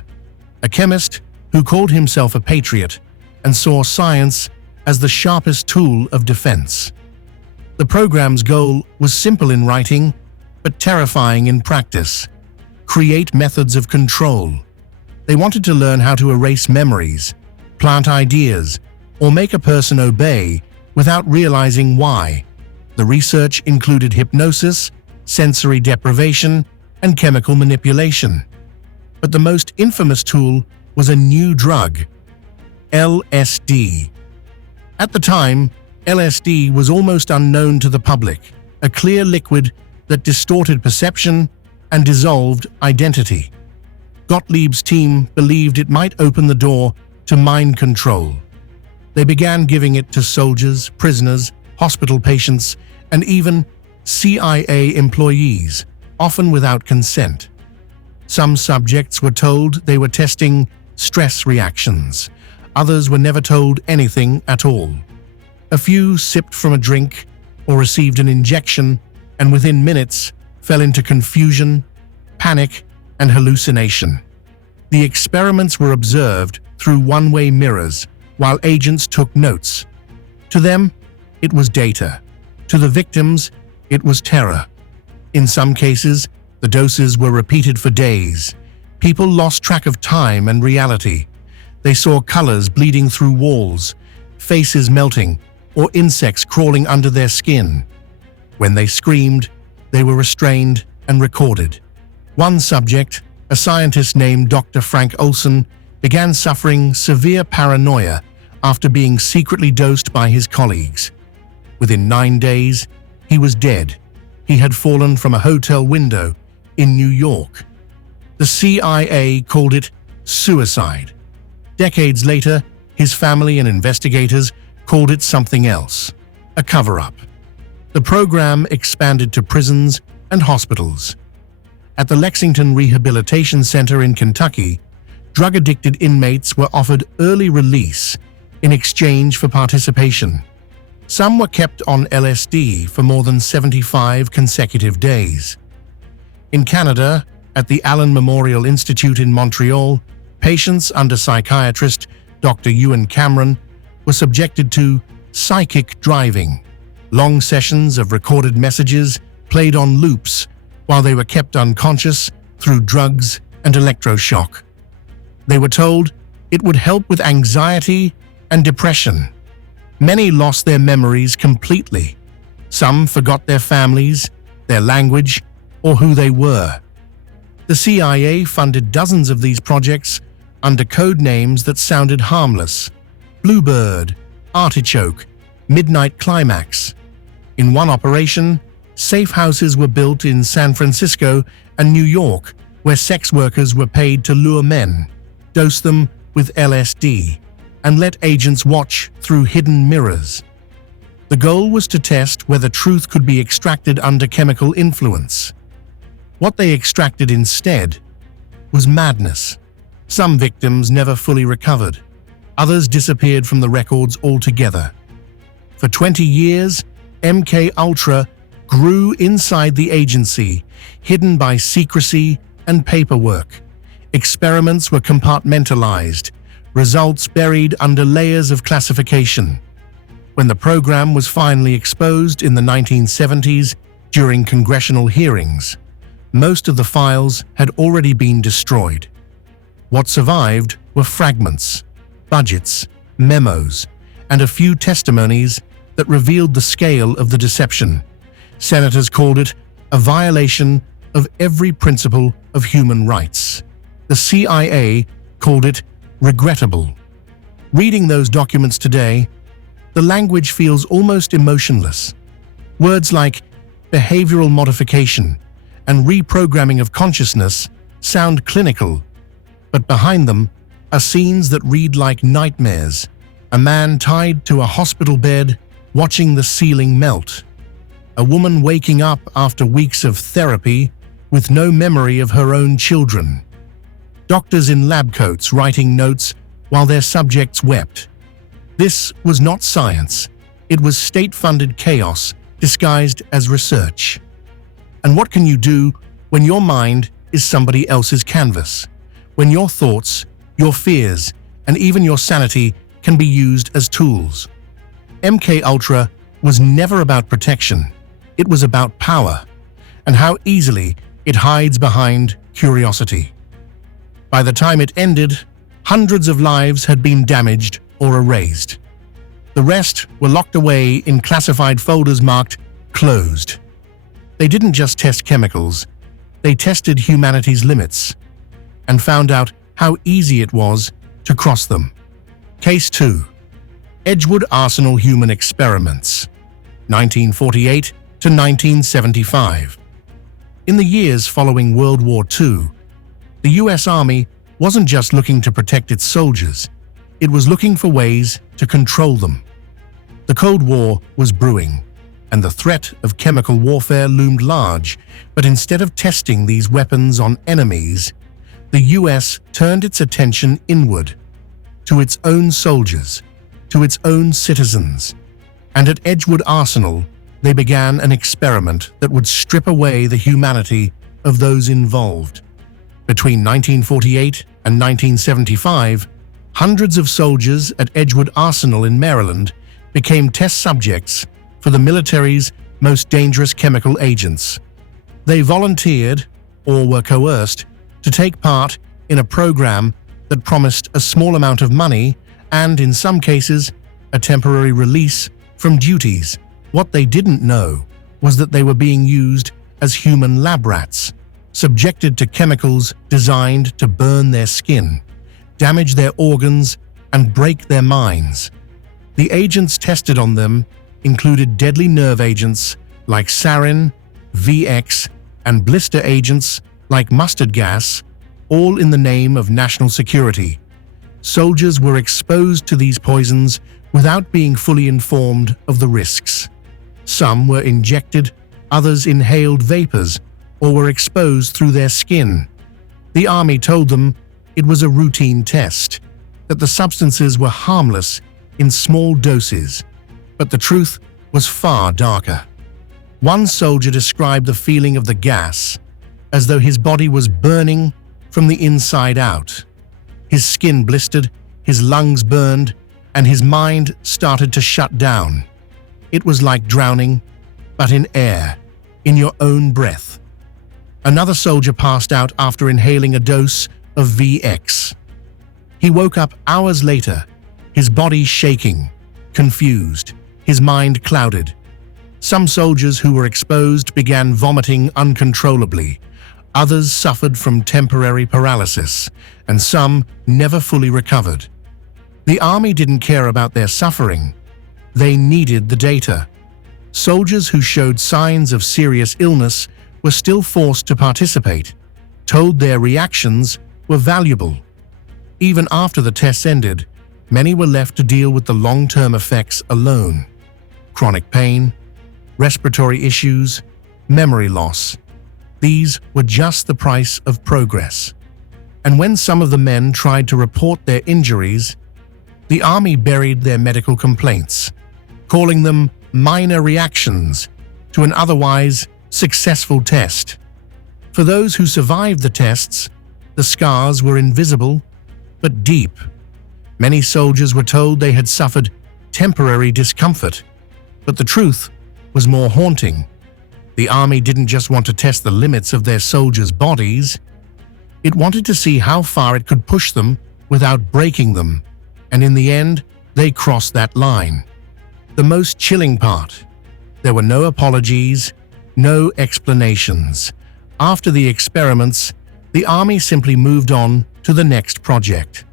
a chemist who called himself a patriot and saw science as the sharpest tool of defense. The program's goal was simple in writing, but terrifying in practice: create methods of control. They wanted to learn how to erase memories, plant ideas, or make a person obey without realizing why. The research included hypnosis, sensory deprivation, and chemical manipulation. But the most infamous tool was a new drug: LSD. At the time, LSD was almost unknown to the public, a clear liquid that distorted perception and dissolved identity. Gottlieb's team believed it might open the door to mind control. They began giving it to soldiers, prisoners, hospital patients, and even CIA employees, often without consent. Some subjects were told they were testing stress reactions. Others were never told anything at all. A few sipped from a drink or received an injection and within minutes fell into confusion, panic, and hallucination. The experiments were observed through one-way mirrors while agents took notes. To them, it was data. To the victims, it was terror. In some cases, the doses were repeated for days. People lost track of time and reality. They saw colors bleeding through walls, faces melting, or insects crawling under their skin. When they screamed, they were restrained and recorded. One subject, a scientist named Dr. Frank Olson, began suffering severe paranoia after being secretly dosed by his colleagues. Within 9 days, he was dead. He had fallen from a hotel window in New York. The CIA called it suicide. Decades later, his family and investigators called it something else, a cover-up. The program expanded to prisons and hospitals. At the Lexington Rehabilitation Center in Kentucky, drug-addicted inmates were offered early release in exchange for participation. Some were kept on LSD for more than 75 consecutive days. In Canada, at the Allen Memorial Institute in Montreal, patients under psychiatrist Dr. Ewan Cameron were subjected to psychic driving, long sessions of recorded messages played on loops while they were kept unconscious through drugs and electroshock. They were told it would help with anxiety and depression. Many lost their memories completely. Some forgot their families, their language, or who they were. The CIA funded dozens of these projects under code names that sounded harmless: Bluebird, Artichoke, Midnight Climax. In one operation, safe houses were built in San Francisco and New York where sex workers were paid to lure men, dose them with LSD, and let agents watch through hidden mirrors. The goal was to test whether truth could be extracted under chemical influence. What they extracted instead was madness. Some victims never fully recovered. Others disappeared from the records altogether. For 20 years, MK Ultra grew inside the agency, hidden by secrecy and paperwork. Experiments were compartmentalized, results buried under layers of classification. When the program was finally exposed in the 1970s during congressional hearings, most of the files had already been destroyed. What survived were fragments, budgets, memos, and a few testimonies that revealed the scale of the deception. Senators called it a violation of every principle of human rights. The CIA called it regrettable. Reading those documents today, the language feels almost emotionless. Words like behavioral modification and reprogramming of consciousness sound clinical, but behind them are scenes that read like nightmares. A man tied to a hospital bed, watching the ceiling melt. A woman waking up after weeks of therapy with no memory of her own children. Doctors in lab coats writing notes while their subjects wept. This was not science. It was state-funded chaos disguised as research. And what can you do when your mind is somebody else's canvas? When your thoughts, your fears, and even your sanity can be used as tools? MK Ultra was never about protection. It was about power, and how easily it hides behind curiosity. By the time it ended, hundreds of lives had been damaged or erased. The rest were locked away in classified folders marked closed. They didn't just test chemicals, they tested humanity's limits and found out how easy it was to cross them. Case 2. Edgewood Arsenal Human Experiments, 1948 to 1975. In the years following World War II, the US Army wasn't just looking to protect its soldiers, it was looking for ways to control them. The Cold War was brewing, and the threat of chemical warfare loomed large, but instead of testing these weapons on enemies, the US turned its attention inward. to its own soldiers, to its own citizens. And at Edgewood Arsenal, they began an experiment that would strip away the humanity of those involved. Between 1948 and 1975, hundreds of soldiers at Edgewood Arsenal in Maryland became test subjects for the military's most dangerous chemical agents. They volunteered, or were coerced, to take part in a program that promised a small amount of money and, in some cases, a temporary release from duties. What they didn't know was that they were being used as human lab rats, subjected to chemicals designed to burn their skin, damage their organs, and break their minds. The agents tested on them included deadly nerve agents like sarin, VX, and blister agents like mustard gas, all in the name of national security. Soldiers were exposed to these poisons without being fully informed of the risks. Some were injected, others inhaled vapors, or were exposed through their skin. The Army told them it was a routine test, that the substances were harmless in small doses, but the truth was far darker. One soldier described the feeling of the gas as though his body was burning from the inside out. His skin blistered, his lungs burned, and his mind started to shut down. It was like drowning, but in air, in your own breath. Another soldier passed out after inhaling a dose of VX. He woke up hours later, his body shaking, confused, his mind clouded. Some soldiers who were exposed began vomiting uncontrollably. Others suffered from temporary paralysis, and some never fully recovered. The Army didn't care about their suffering. They needed the data. Soldiers who showed signs of serious illness were still forced to participate, told their reactions were valuable. Even after the tests ended, many were left to deal with the long-term effects alone. Chronic pain, respiratory issues, memory loss. These were just the price of progress. And when some of the men tried to report their injuries, the Army buried their medical complaints, calling them minor reactions to an otherwise successful test. For those who survived the tests, the scars were invisible but deep. Many soldiers were told they had suffered temporary discomfort, but the truth was more haunting. The Army didn't just want to test the limits of their soldiers' bodies. It wanted to see how far it could push them without breaking them, and in the end, they crossed that line. The most chilling part: there were no apologies, no explanations. After the experiments, the Army simply moved on to the next project.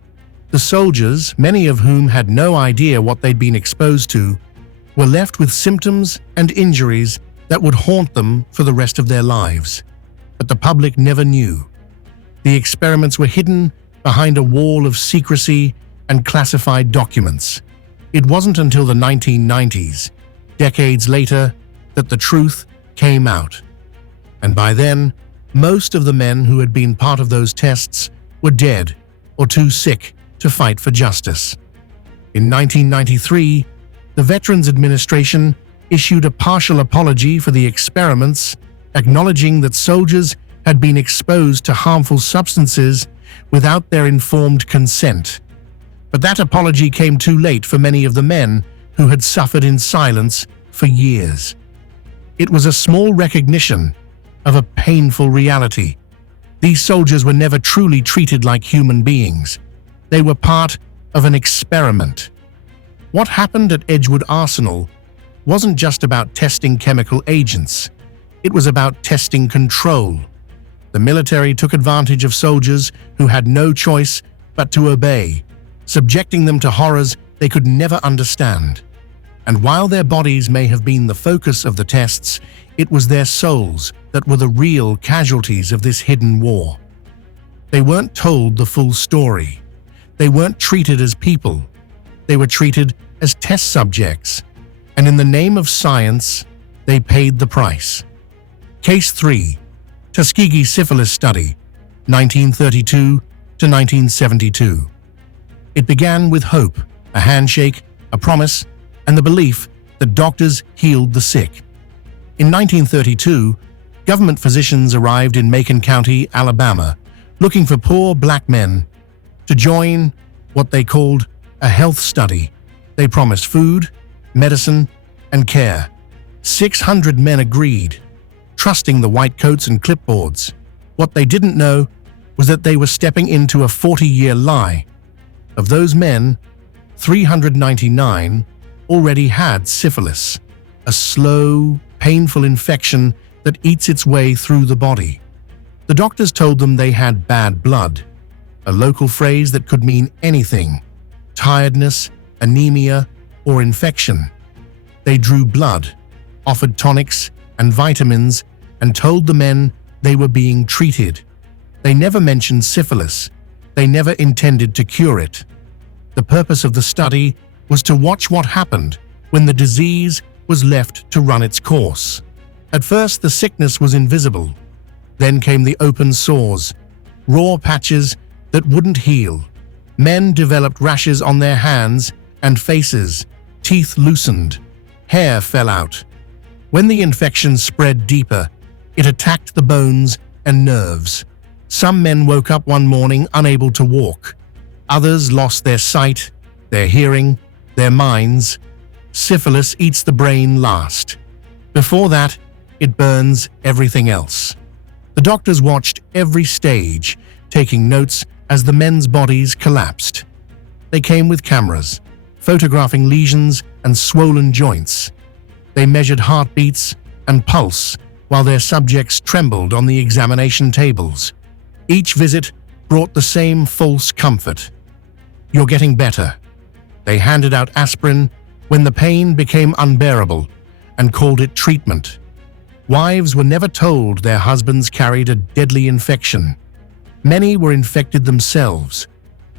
The soldiers, many of whom had no idea what they'd been exposed to, were left with symptoms and injuries that would haunt them for the rest of their lives. But the public never knew. The experiments were hidden behind a wall of secrecy and classified documents. It wasn't until the 1990s, decades later, that the truth came out. And by then, most of the men who had been part of those tests were dead or too sick to fight for justice. In 1993, the Veterans Administration issued a partial apology for the experiments, acknowledging that soldiers had been exposed to harmful substances without their informed consent. But that apology came too late for many of the men who had suffered in silence for years. It was a small recognition of a painful reality. These soldiers were never truly treated like human beings. They were part of an experiment. What happened at Edgewood Arsenal wasn't just about testing chemical agents. It was about testing control. The military took advantage of soldiers who had no choice but to obey, subjecting them to horrors they could never understand. And while their bodies may have been the focus of the tests, it was their souls that were the real casualties of this hidden war. They weren't told the full story. They weren't treated as people. They were treated as test subjects, and in the name of science, they paid the price. Case 3. Tuskegee Syphilis Study, 1932 to 1972. It began with hope, a handshake, a promise, and the belief that doctors healed the sick. In 1932, government physicians arrived in Macon County, Alabama, looking for poor black men to join what they called a health study. They promised food, medicine, and care. 600 men agreed, trusting the white coats and clipboards. What they didn't know was that they were stepping into a 40-year lie. Of those men, 399 already had syphilis, a slow, painful infection that eats its way through the body. The doctors told them they had bad blood, a local phrase that could mean anything: tiredness, anemia, or infection. They drew blood, offered tonics and vitamins, and told the men they were being treated. They never mentioned syphilis. They never intended to cure it. The purpose of the study was to watch what happened when the disease was left to run its course. At first, the sickness was invisible. Then came the open sores, raw patches that wouldn't heal. Men developed rashes on their hands and faces, teeth loosened, hair fell out. When the infection spread deeper, it attacked the bones and nerves. Some men woke up one morning unable to walk. Others lost their sight, their hearing, their minds. Syphilis eats the brain last. Before that, it burns everything else. The doctors watched every stage, taking notes as the men's bodies collapsed. They came with cameras, photographing lesions and swollen joints. They measured heartbeats and pulse while their subjects trembled on the examination tables. Each visit brought the same false comfort. "You're getting better." They handed out aspirin when the pain became unbearable and called it treatment. Wives were never told their husbands carried a deadly infection. Many were infected themselves.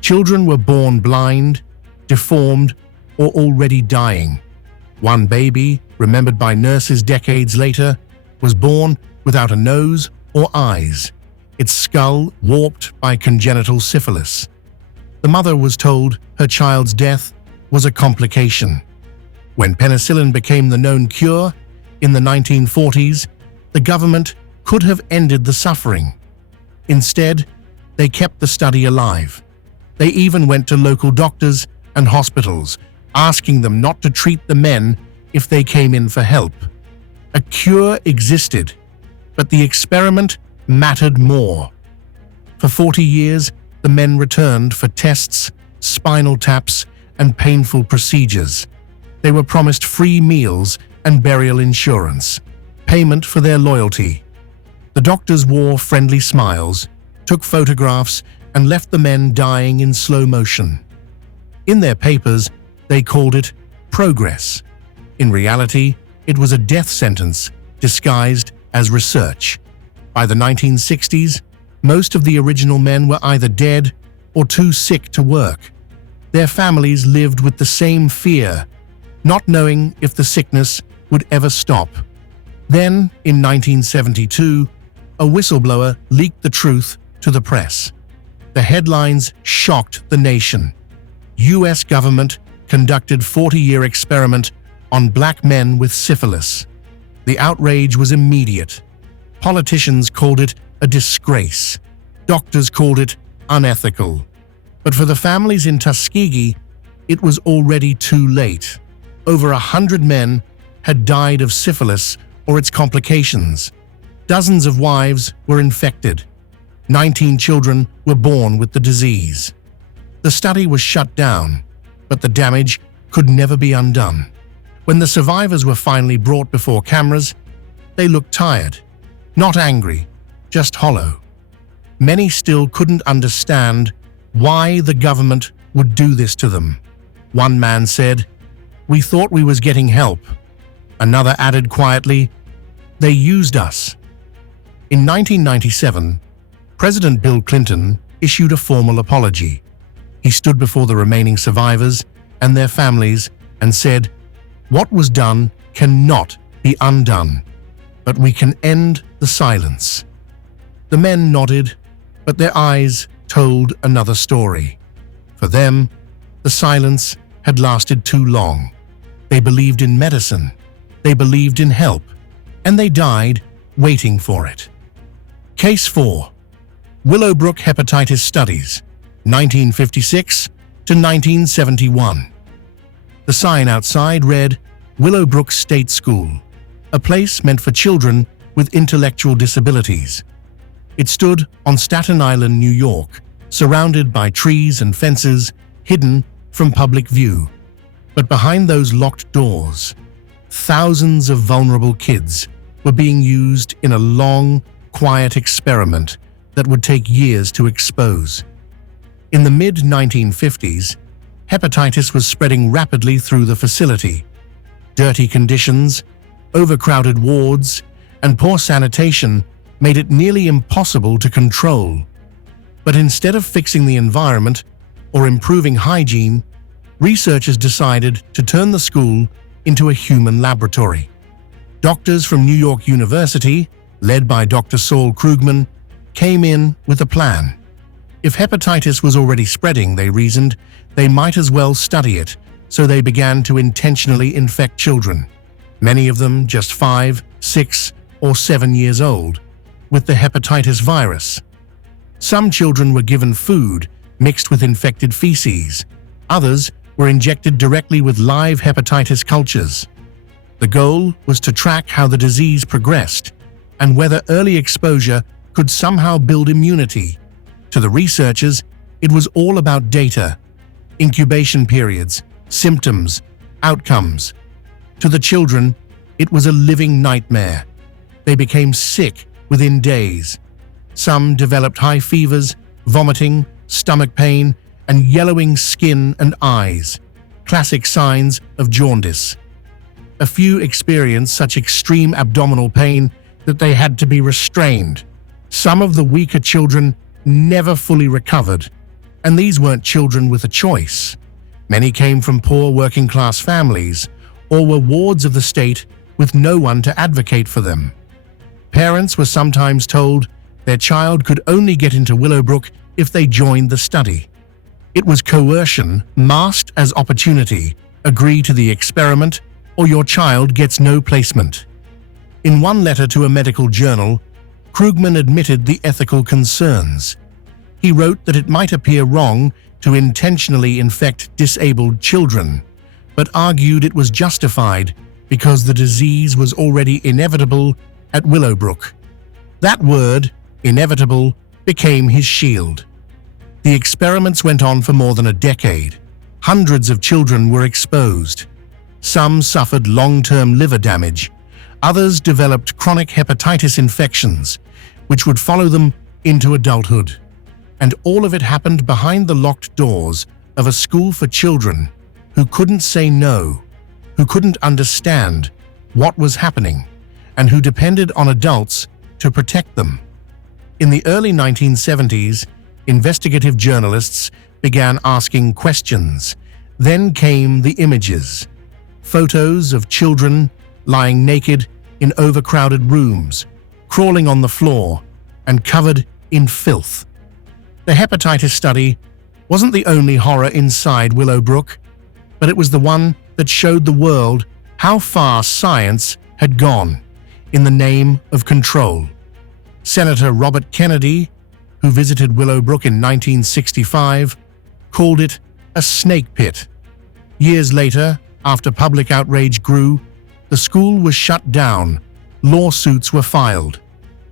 Children were born blind, deformed, or already dying. One baby, remembered by nurses decades later, was born without a nose or eyes, its skull warped by congenital syphilis. The mother was told her child's death was a complication. When penicillin became the known cure in the 1940s, the government could have ended the suffering. Instead, they kept the study alive. They even went to local doctors and hospitals, asking them not to treat the men if they came in for help. A cure existed, but the experiment mattered more. For 40 years, the men returned for tests, spinal taps, and painful procedures. They were promised free meals and burial insurance, payment for their loyalty. The doctors wore friendly smiles, took photographs, and left the men dying in slow motion. In their papers, they called it progress. In reality, it was a death sentence disguised as research. By the 1960s, most of the original men were either dead or too sick to work. Their families lived with the same fear, not knowing if the sickness would ever stop. Then, in 1972, a whistleblower leaked the truth to the press. The headlines shocked the nation. U.S. government conducted 40-year experiment on black men with syphilis. The outrage was immediate. Politicians called it a disgrace. Doctors called it unethical. But for the families in Tuskegee, it was already too late. Over 100 men had died of syphilis or its complications. Dozens of wives were infected. 19 children were born with the disease. The study was shut down, but the damage could never be undone. When the survivors were finally brought before cameras, they looked tired, not angry, just hollow. Many still couldn't understand why the government would do this to them. One man said, "We thought we was getting help." Another added quietly, "They used us." In 1997, President Bill Clinton issued a formal apology. He stood before the remaining survivors and their families and said, "What was done cannot be undone, but we can end the silence." The men nodded, but their eyes told another story. For them, The silence had lasted too long. They believed in medicine, they believed in help, and they died waiting for it. Case 4. Willowbrook Hepatitis Studies, 1956 to 1971. The sign outside read, Willowbrook State School, a place meant for children with intellectual disabilities. It stood on Staten Island, New York, surrounded by trees and fences, hidden from public view. But behind those locked doors, thousands of vulnerable kids were being used in a long, quiet experiment that would take years to expose. In the mid-1950s, hepatitis was spreading rapidly through the facility. Dirty conditions, overcrowded wards, and poor sanitation made it nearly impossible to control. But instead of fixing the environment or improving hygiene, researchers decided to turn the school into a human laboratory. Doctors from New York University, led by Dr. Saul Krugman, came in with a plan. If hepatitis was already spreading, they reasoned, they might as well study it, so they began to intentionally infect children, many of them just 5, 6, or 7 years old, with the hepatitis virus. Some children were given food mixed with infected feces. Others were injected directly with live hepatitis cultures. The goal was to track how the disease progressed and whether early exposure could somehow build immunity. To the researchers, it was all about data, incubation periods, symptoms, outcomes. To the children, it was a living nightmare. They became sick within days. Some developed high fevers, vomiting, stomach pain, and yellowing skin and eyes, classic signs of jaundice. A few experienced such extreme abdominal pain that they had to be restrained. Some of the weaker children never fully recovered, and these weren't children with a choice. Many came from poor working-class families or were wards of the state with no one to advocate for them. Parents were sometimes told their child could only get into Willowbrook if they joined the study. It was coercion masked as opportunity. Agree to the experiment or your child gets no placement. In one letter to a medical journal, Krugman admitted the ethical concerns. He wrote that it might appear wrong to intentionally infect disabled children, but argued it was justified because the disease was already inevitable at Willowbrook. That word, inevitable, became his shield. The experiments went on for more than a decade. Hundreds of children were exposed. Some suffered long-term liver damage. Others developed chronic hepatitis infections, which would follow them into adulthood. And all of it happened behind the locked doors of a school for children who couldn't say no, who couldn't understand what was happening, and who depended on adults to protect them. In the early 1970s, investigative journalists began asking questions. Then came the images. Photos of children lying naked in overcrowded rooms, crawling on the floor, and covered in filth. The hepatitis study wasn't the only horror inside Willowbrook, but it was the one that showed the world how far science had gone in the name of control. Senator Robert Kennedy, who visited Willowbrook in 1965, called it a snake pit. Years later, after public outrage grew, the school was shut down, lawsuits were filed,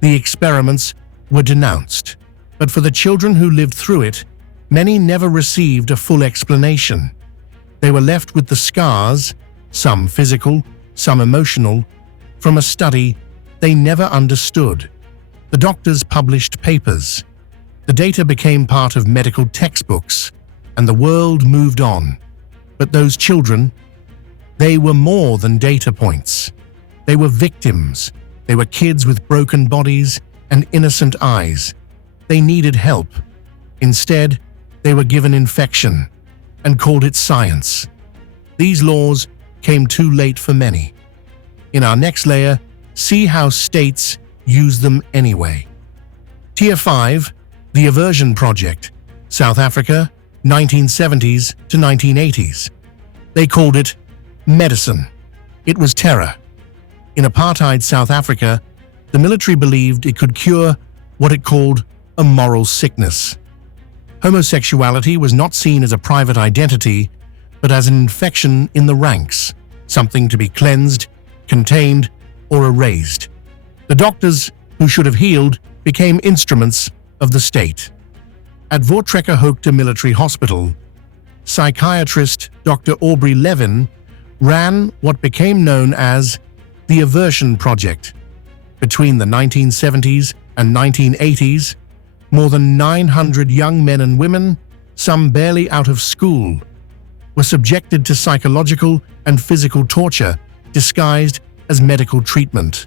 the experiments were denounced. But for the children who lived through it, many never received a full explanation. They were left with the scars, some physical, some emotional, from a study they never understood. The doctors published papers. The data became part of medical textbooks, and the world moved on. But those children, they were more than data points. They were victims. They were kids with broken bodies and innocent eyes. They needed help. Instead, they were given infection and called it science. These laws came too late for many. In our next layer, see how states use them anyway. Tier 5, the Aversion Project, South Africa, 1970s to 1980s. They called it medicine. It was terror. In apartheid South Africa, the military believed it could cure what it called a moral sickness. Homosexuality was not seen as a private identity, but as an infection in the ranks, something to be cleansed, contained, or erased. The doctors who should have healed became instruments of the state. At Voortrekkerhoogte Military Hospital, psychiatrist Dr. Aubrey Levin ran what became known as the Aversion Project. Between the 1970s and 1980s, more than 900 young men and women, some barely out of school, were subjected to psychological and physical torture disguised as medical treatment.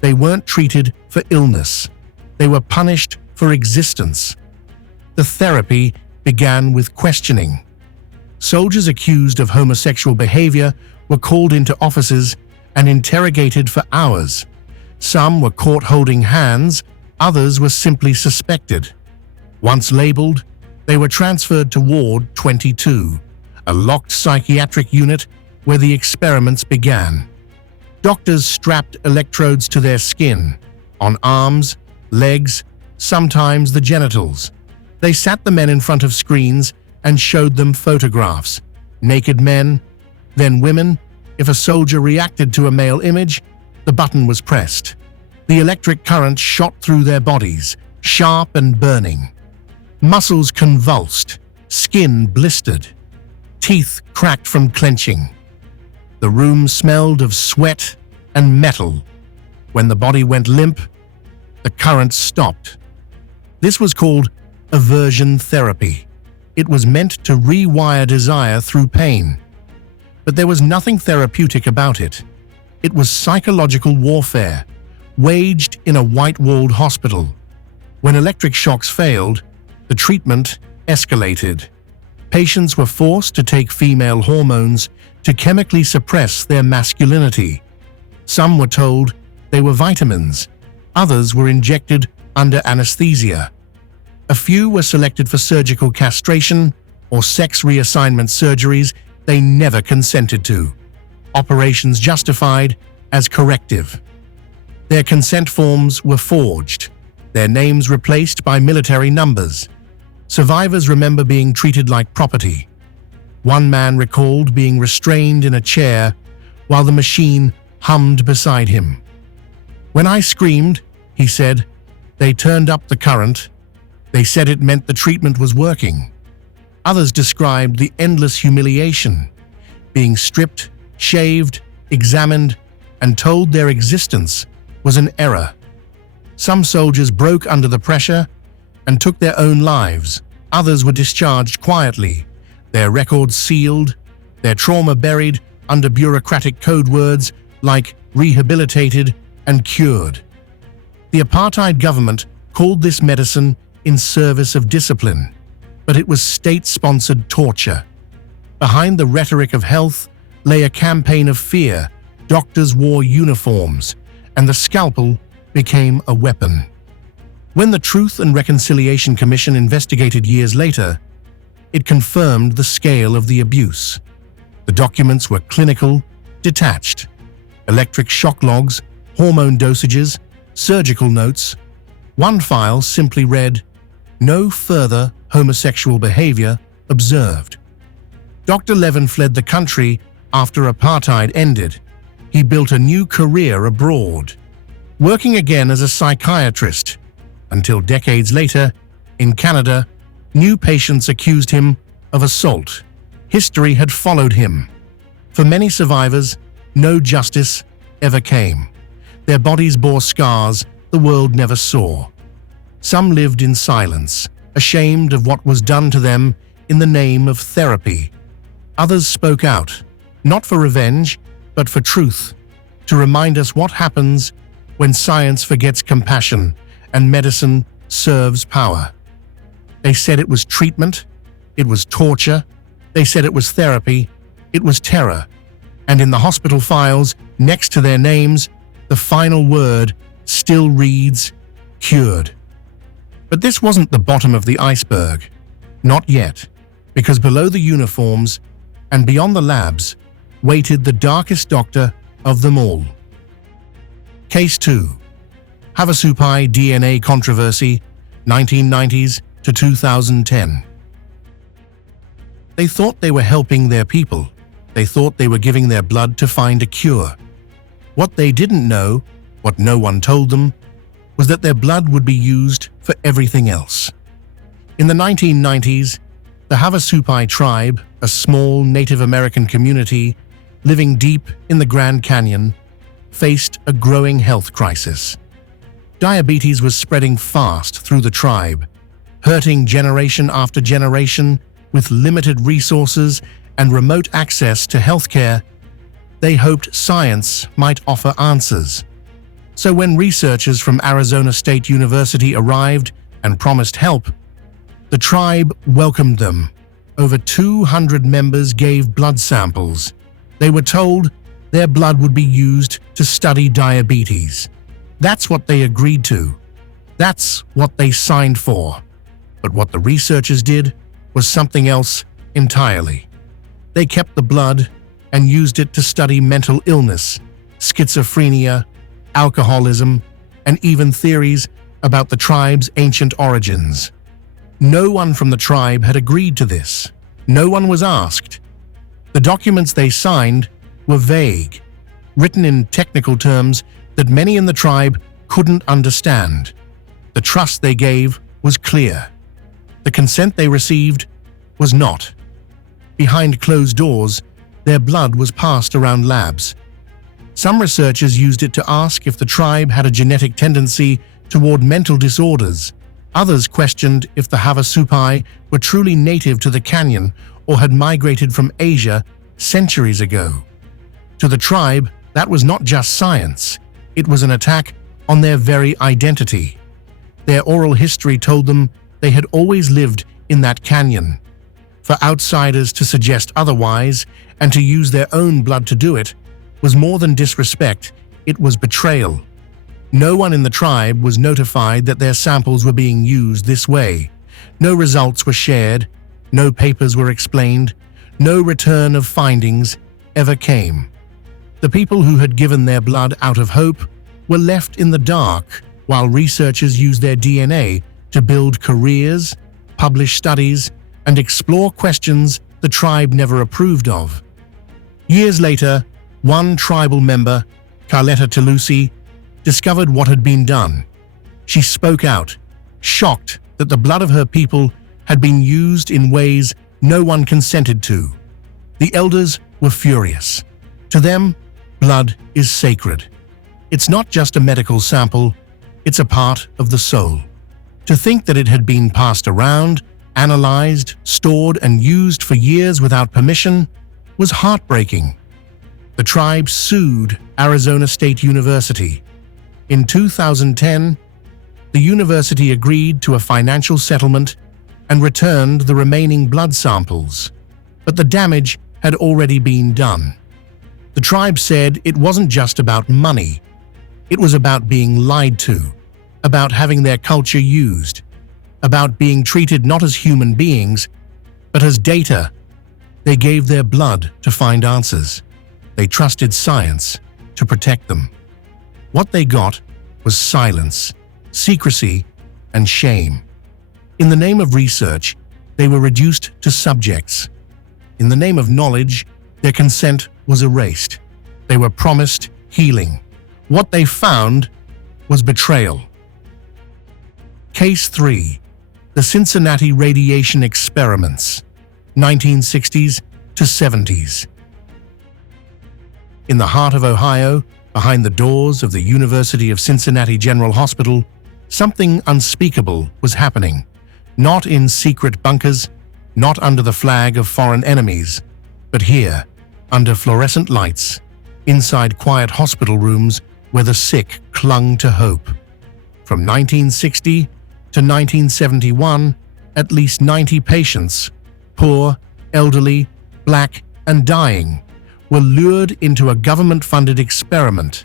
They weren't treated for illness. They were punished for existence. The therapy began with questioning. Soldiers accused of homosexual behavior were called into offices and interrogated for hours. Some were caught holding hands, others were simply suspected. Once labeled, they were transferred to Ward 22, a locked psychiatric unit where the experiments began. Doctors strapped electrodes to their skin, on arms, legs, sometimes the genitals. They sat the men in front of screens and showed them photographs, naked men, then women. If a soldier reacted to a male image, the button was pressed. The electric current shot through their bodies, sharp and burning. Muscles convulsed, skin blistered, teeth cracked from clenching. The room smelled of sweat and metal. When the body went limp, the current stopped. This was called aversion therapy. It was meant to rewire desire through pain. But there was nothing therapeutic about it. It was psychological warfare, waged in a white-walled hospital. When electric shocks failed, the treatment escalated. Patients were forced to take female hormones to chemically suppress their masculinity. Some were told they were vitamins. Others were injected under anesthesia. A few were selected for surgical castration or sex reassignment surgeries they never consented to. Operations justified as corrective. Their consent forms were forged, their names replaced by military numbers. Survivors remember being treated like property. One man recalled being restrained in a chair while the machine hummed beside him. "When I screamed," he said, "they turned up the current. They said it meant the treatment was working." Others described the endless humiliation, being stripped, shaved, examined, and told their existence was an error. Some soldiers broke under the pressure and took their own lives. Others were discharged quietly, their records sealed, their trauma buried under bureaucratic code words like rehabilitated and cured. The apartheid government called this medicine in service of discipline, but it was state-sponsored torture. Behind the rhetoric of health lay a campaign of fear. Doctors wore uniforms, and the scalpel became a weapon. When the Truth and Reconciliation Commission investigated years later, it confirmed the scale of the abuse. The documents were clinical, detached. Electric shock logs, hormone dosages, surgical notes. One file simply read, "No further homosexual behavior observed." Dr. Levin fled the country after apartheid ended. He built a new career abroad, working again as a psychiatrist, until decades later, in Canada, new patients accused him of assault. History had followed him. For many survivors, no justice ever came. Their bodies bore scars the world never saw. Some lived in silence, ashamed of what was done to them in the name of therapy. Others spoke out, not for revenge, but for truth, to remind us what happens when science forgets compassion and medicine serves power. They said it was treatment, it was torture. They said it was therapy, it was terror. And in the hospital files, next to their names, the final word still reads, cured. But this wasn't the bottom of the iceberg. Not yet. because below the uniforms and beyond the labs waited the darkest doctor of them all. Case 2. Havasupai DNA Controversy, 1990s to 2010. They thought they were helping their people. They thought they were giving their blood to find a cure. What they didn't know, what no one told them, was that their blood would be used for everything else. In the 1990s, the Havasupai tribe, a small Native American community living deep in the Grand Canyon, faced a growing health crisis. Diabetes was spreading fast through the tribe, hurting generation after generation. With limited resources and remote access to healthcare, they hoped science might offer answers. So when researchers from Arizona State University arrived and promised help, the tribe welcomed them. Over 200 members gave blood samples. They were told their blood would be used to study diabetes. That's what they agreed to. That's what they signed for. But what the researchers did was something else entirely. They kept the blood and used it to study mental illness, schizophrenia, alcoholism, and even theories about the tribe's ancient origins. No one from the tribe had agreed to this. No one was asked. The documents they signed were vague, written in technical terms that many in the tribe couldn't understand. The trust they gave was clear. The consent they received was not. Behind closed doors, their blood was passed around labs. Some researchers used it to ask if the tribe had a genetic tendency toward mental disorders. Others questioned if the Havasupai were truly native to the canyon or had migrated from Asia centuries ago. To the tribe, that was not just science. It was an attack on their very identity. Their oral history told them they had always lived in that canyon. For outsiders to suggest otherwise and to use their own blood to do it was more than disrespect, it was betrayal. No one in the tribe was notified that their samples were being used this way. No results were shared, no papers were explained, no return of findings ever came. The people who had given their blood out of hope were left in the dark while researchers used their DNA to build careers, publish studies, and explore questions the tribe never approved of. Years later, one tribal member, Carletta Talusi, discovered what had been done. She spoke out, shocked that the blood of her people had been used in ways no one consented to. The elders were furious. To them, blood is sacred. It's not just a medical sample, it's a part of the soul. To think that it had been passed around, analyzed, stored, and used for years without permission was heartbreaking. The tribe sued Arizona State University. In 2010, the university agreed to a financial settlement and returned the remaining blood samples. But the damage had already been done. The tribe said it wasn't just about money. It was about being lied to, about having their culture used, about being treated not as human beings, but as data. They gave their blood to find answers. They trusted science to protect them. What they got was silence, secrecy, and shame. In the name of research, they were reduced to subjects. In the name of knowledge, their consent was erased. They were promised healing. What they found was betrayal. Case 3. The Cincinnati Radiation Experiments, 1960s to 70s. In the heart of Ohio, behind the doors of the University of Cincinnati General Hospital, something unspeakable was happening. Not in secret bunkers, not under the flag of foreign enemies, but here, under fluorescent lights, inside quiet hospital rooms where the sick clung to hope. From 1960 to 1971, at least 90 patients, poor, elderly, black, and dying, were lured into a government-funded experiment.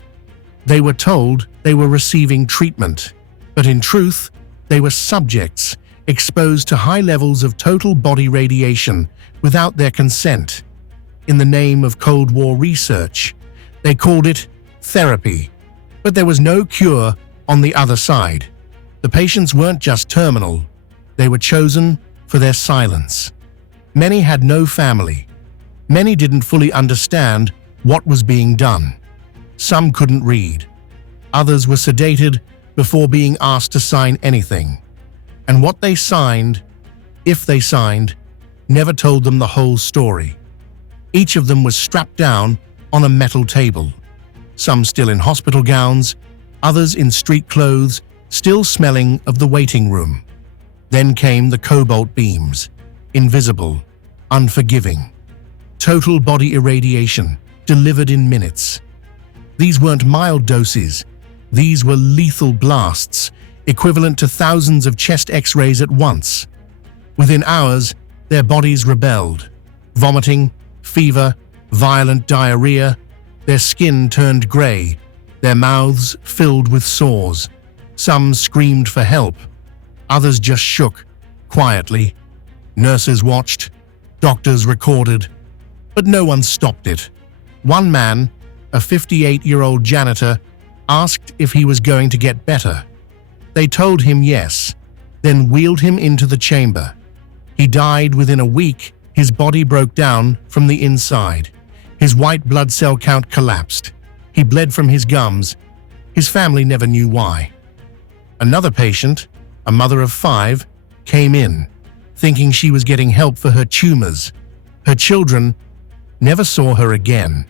They were told they were receiving treatment, but in truth, they were subjects, exposed to high levels of total body radiation without their consent. In the name of Cold War research, they called it therapy. But there was no cure on the other side. The patients weren't just terminal, they were chosen for their silence. Many had no family. Many didn't fully understand what was being done. Some couldn't read. Others were sedated before being asked to sign anything. And what they signed, if they signed, never told them the whole story. Each of them was strapped down on a metal table. Some still in hospital gowns, others in street clothes, still smelling of the waiting room. Then came the cobalt beams, invisible, unforgiving. Total body irradiation, delivered in minutes. These weren't mild doses, these were lethal blasts, equivalent to thousands of chest X-rays at once. Within hours, their bodies rebelled. Vomiting, fever, violent diarrhea, their skin turned grey, their mouths filled with sores. Some screamed for help, others just shook, quietly. Nurses watched, doctors recorded, but no one stopped it. One man, a 58-year-old janitor, asked if he was going to get better. They told him yes, then wheeled him into the chamber. He died within a week. His body broke down from the inside. His white blood cell count collapsed. He bled from his gums. His family never knew why. Another patient, a mother of 5, came in, thinking she was getting help for her tumors. Her children never saw her again.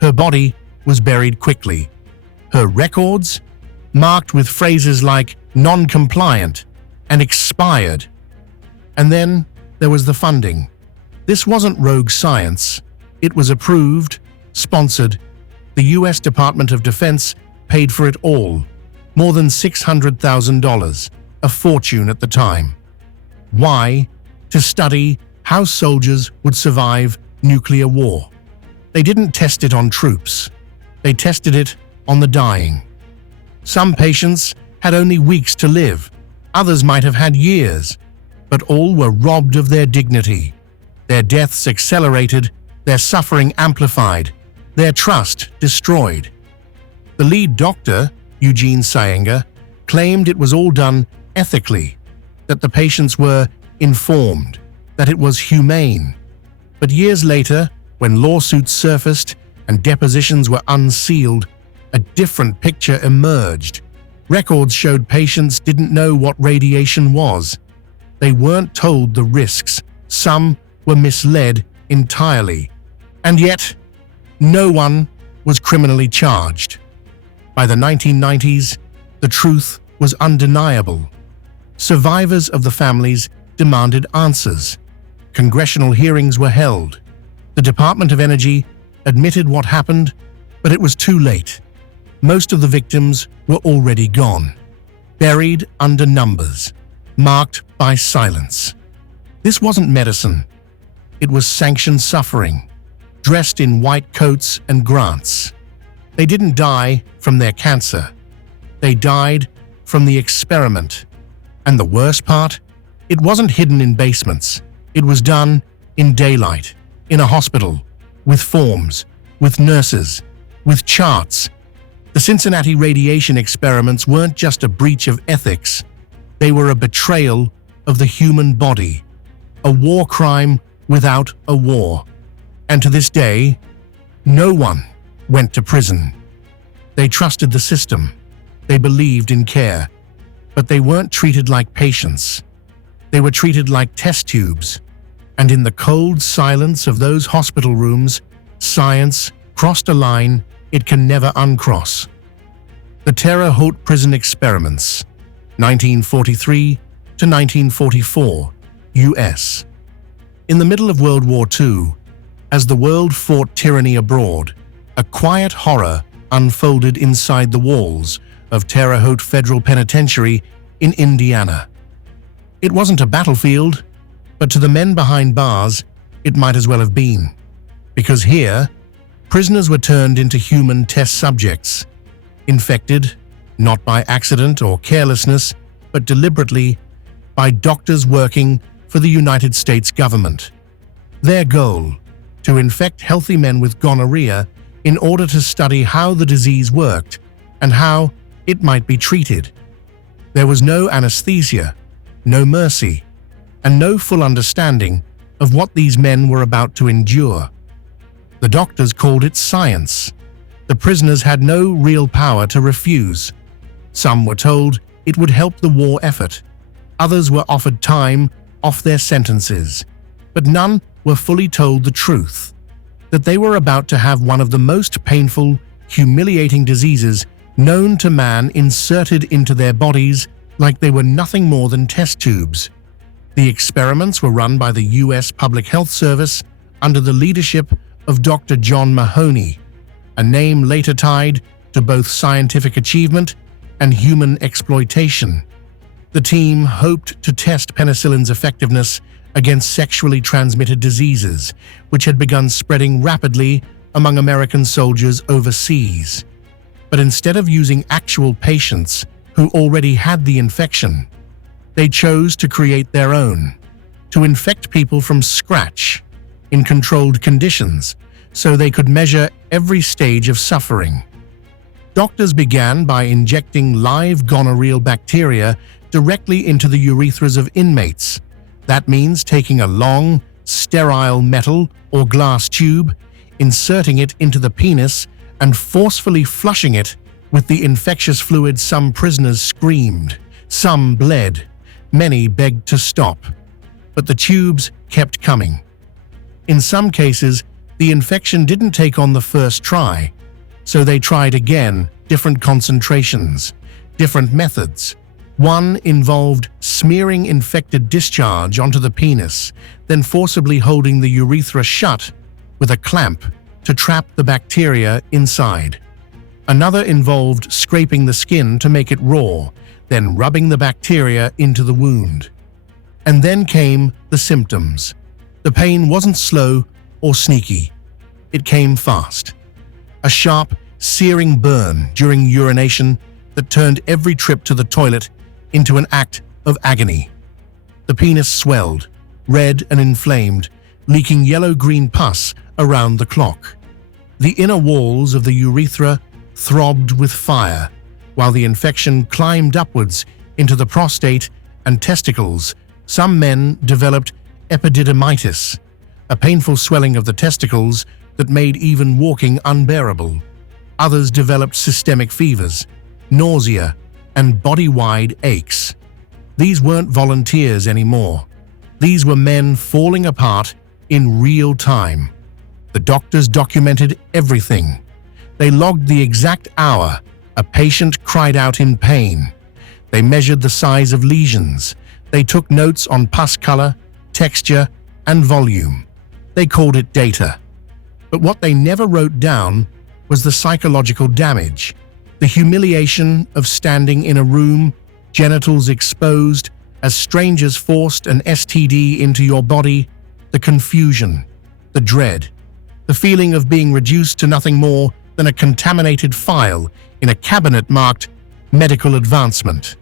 Her body was buried quickly. Her records, marked with phrases like non-compliant and expired. And then there was the funding. This wasn't rogue science. It was approved, sponsored. The US Department of Defense paid for it all. More than $600,000, a fortune at the time. Why? To study how soldiers would survive nuclear war. They didn't test it on troops. They tested it on the dying. Some patients had only weeks to live. Others might have had years. But all were robbed of their dignity. Their deaths accelerated, their suffering amplified, their trust destroyed. The lead doctor, Eugene Sayenga, claimed it was all done ethically, that the patients were informed, that it was humane. But years later, when lawsuits surfaced and depositions were unsealed, a different picture emerged. Records showed patients didn't know what radiation was. They weren't told the risks. Some were misled entirely. And yet, no one was criminally charged. By the 1990s, the truth was undeniable. Survivors of the families demanded answers. Congressional hearings were held. The Department of Energy admitted what happened, but it was too late. Most of the victims were already gone, buried under numbers, marked by silence. This wasn't medicine. It was sanctioned suffering, dressed in white coats and grants. They didn't die from their cancer. They died from the experiment. And the worst part? It wasn't hidden in basements. It was done in daylight, in a hospital, with forms, with nurses, with charts. The Cincinnati radiation experiments weren't just a breach of ethics. They were a betrayal of the human body, a war crime without a war. And to this day, no one went to prison. They trusted the system. They believed in care. But they weren't treated like patients. They were treated like test tubes. And in the cold silence of those hospital rooms, science crossed a line it can never uncross. The Terre Haute prison experiments, 1943 to 1944, US. In the middle of World War II, as the world fought tyranny abroad, a quiet horror unfolded inside the walls of Terre Haute Federal Penitentiary in Indiana. It wasn't a battlefield, but to the men behind bars, it might as well have been. Because here, prisoners were turned into human test subjects, infected, not by accident or carelessness, but deliberately, by doctors working for the United States government. Their goal: to infect healthy men with gonorrhea in order to study how the disease worked and how it might be treated. There was no anesthesia, no mercy, and no full understanding of what these men were about to endure. The doctors called it science. The prisoners had no real power to refuse. Some were told it would help the war effort. Others were offered time off their sentences. But none were fully told the truth, that they were about to have one of the most painful, humiliating diseases known to man inserted into their bodies like they were nothing more than test tubes. The experiments were run by the U.S. Public Health Service under the leadership of Dr. John Mahoney, a name later tied to both scientific achievement and human exploitation. The team hoped to test penicillin's effectiveness against sexually transmitted diseases, which had begun spreading rapidly among American soldiers overseas. But instead of using actual patients who already had the infection, they chose to create their own, to infect people from scratch, in controlled conditions, so they could measure every stage of suffering. Doctors began by injecting live gonorrheal bacteria directly into the urethras of inmates. That means taking a long, sterile metal or glass tube, inserting it into the penis, and forcefully flushing it with the infectious fluid. Some prisoners screamed, some bled, many begged to stop. But the tubes kept coming. In some cases, the infection didn't take on the first try, so they tried again, different concentrations, different methods. One involved smearing infected discharge onto the penis, then forcibly holding the urethra shut with a clamp to trap the bacteria inside. Another involved scraping the skin to make it raw, then rubbing the bacteria into the wound. And then came the symptoms. The pain wasn't slow or sneaky. It came fast. A sharp, searing burn during urination that turned every trip to the toilet into an act of agony. The penis swelled, red and inflamed, leaking yellow-green pus around the clock. The inner walls of the urethra throbbed with fire, while the infection climbed upwards into the prostate and testicles. Some men developed epididymitis, a painful swelling of the testicles that made even walking unbearable. Others developed systemic fevers, nausea, and body-wide aches. These weren't volunteers anymore. These were men falling apart in real time. The doctors documented everything. They logged the exact hour a patient cried out in pain. They measured the size of lesions. They took notes on pus color, texture, and volume. They called it data. But what they never wrote down was the psychological damage, the humiliation of standing in a room, genitals exposed, as strangers forced an STD into your body, the confusion, the dread, the feeling of being reduced to nothing more than a contaminated file in a cabinet marked medical advancement.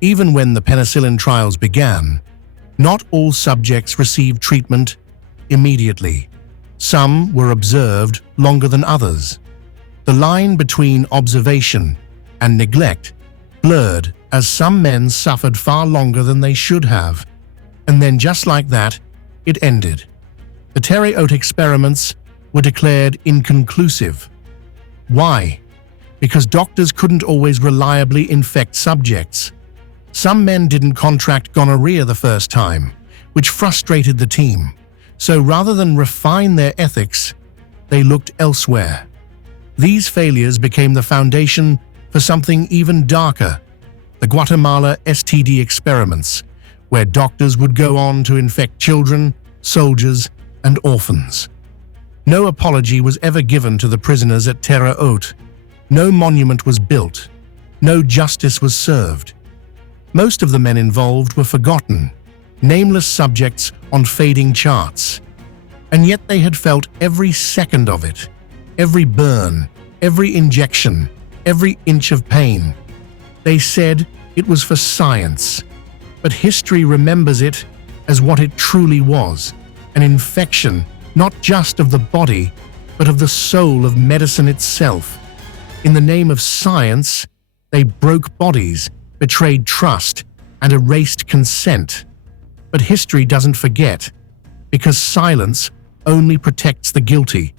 Even when the penicillin trials began, not all subjects received treatment immediately. Some were observed longer than others. The line between observation and neglect blurred as some men suffered far longer than they should have. And then just like that, it ended. The Terre-Haute experiments were declared inconclusive. Why? Because doctors couldn't always reliably infect subjects. Some men didn't contract gonorrhea the first time, which frustrated the team. So rather than refine their ethics, they looked elsewhere. These failures became the foundation for something even darker, the Guatemala STD experiments, where doctors would go on to infect children, soldiers, and orphans. No apology was ever given to the prisoners at Terre-Haute. No monument was built. No justice was served. Most of the men involved were forgotten, nameless subjects on fading charts. And yet they had felt every second of it, every burn, every injection, every inch of pain. They said it was for science. But history remembers it as what it truly was, an infection not just of the body, but of the soul of medicine itself. In the name of science, they broke bodies, betrayed trust, and erased consent. But history doesn't forget, because silence only protects the guilty.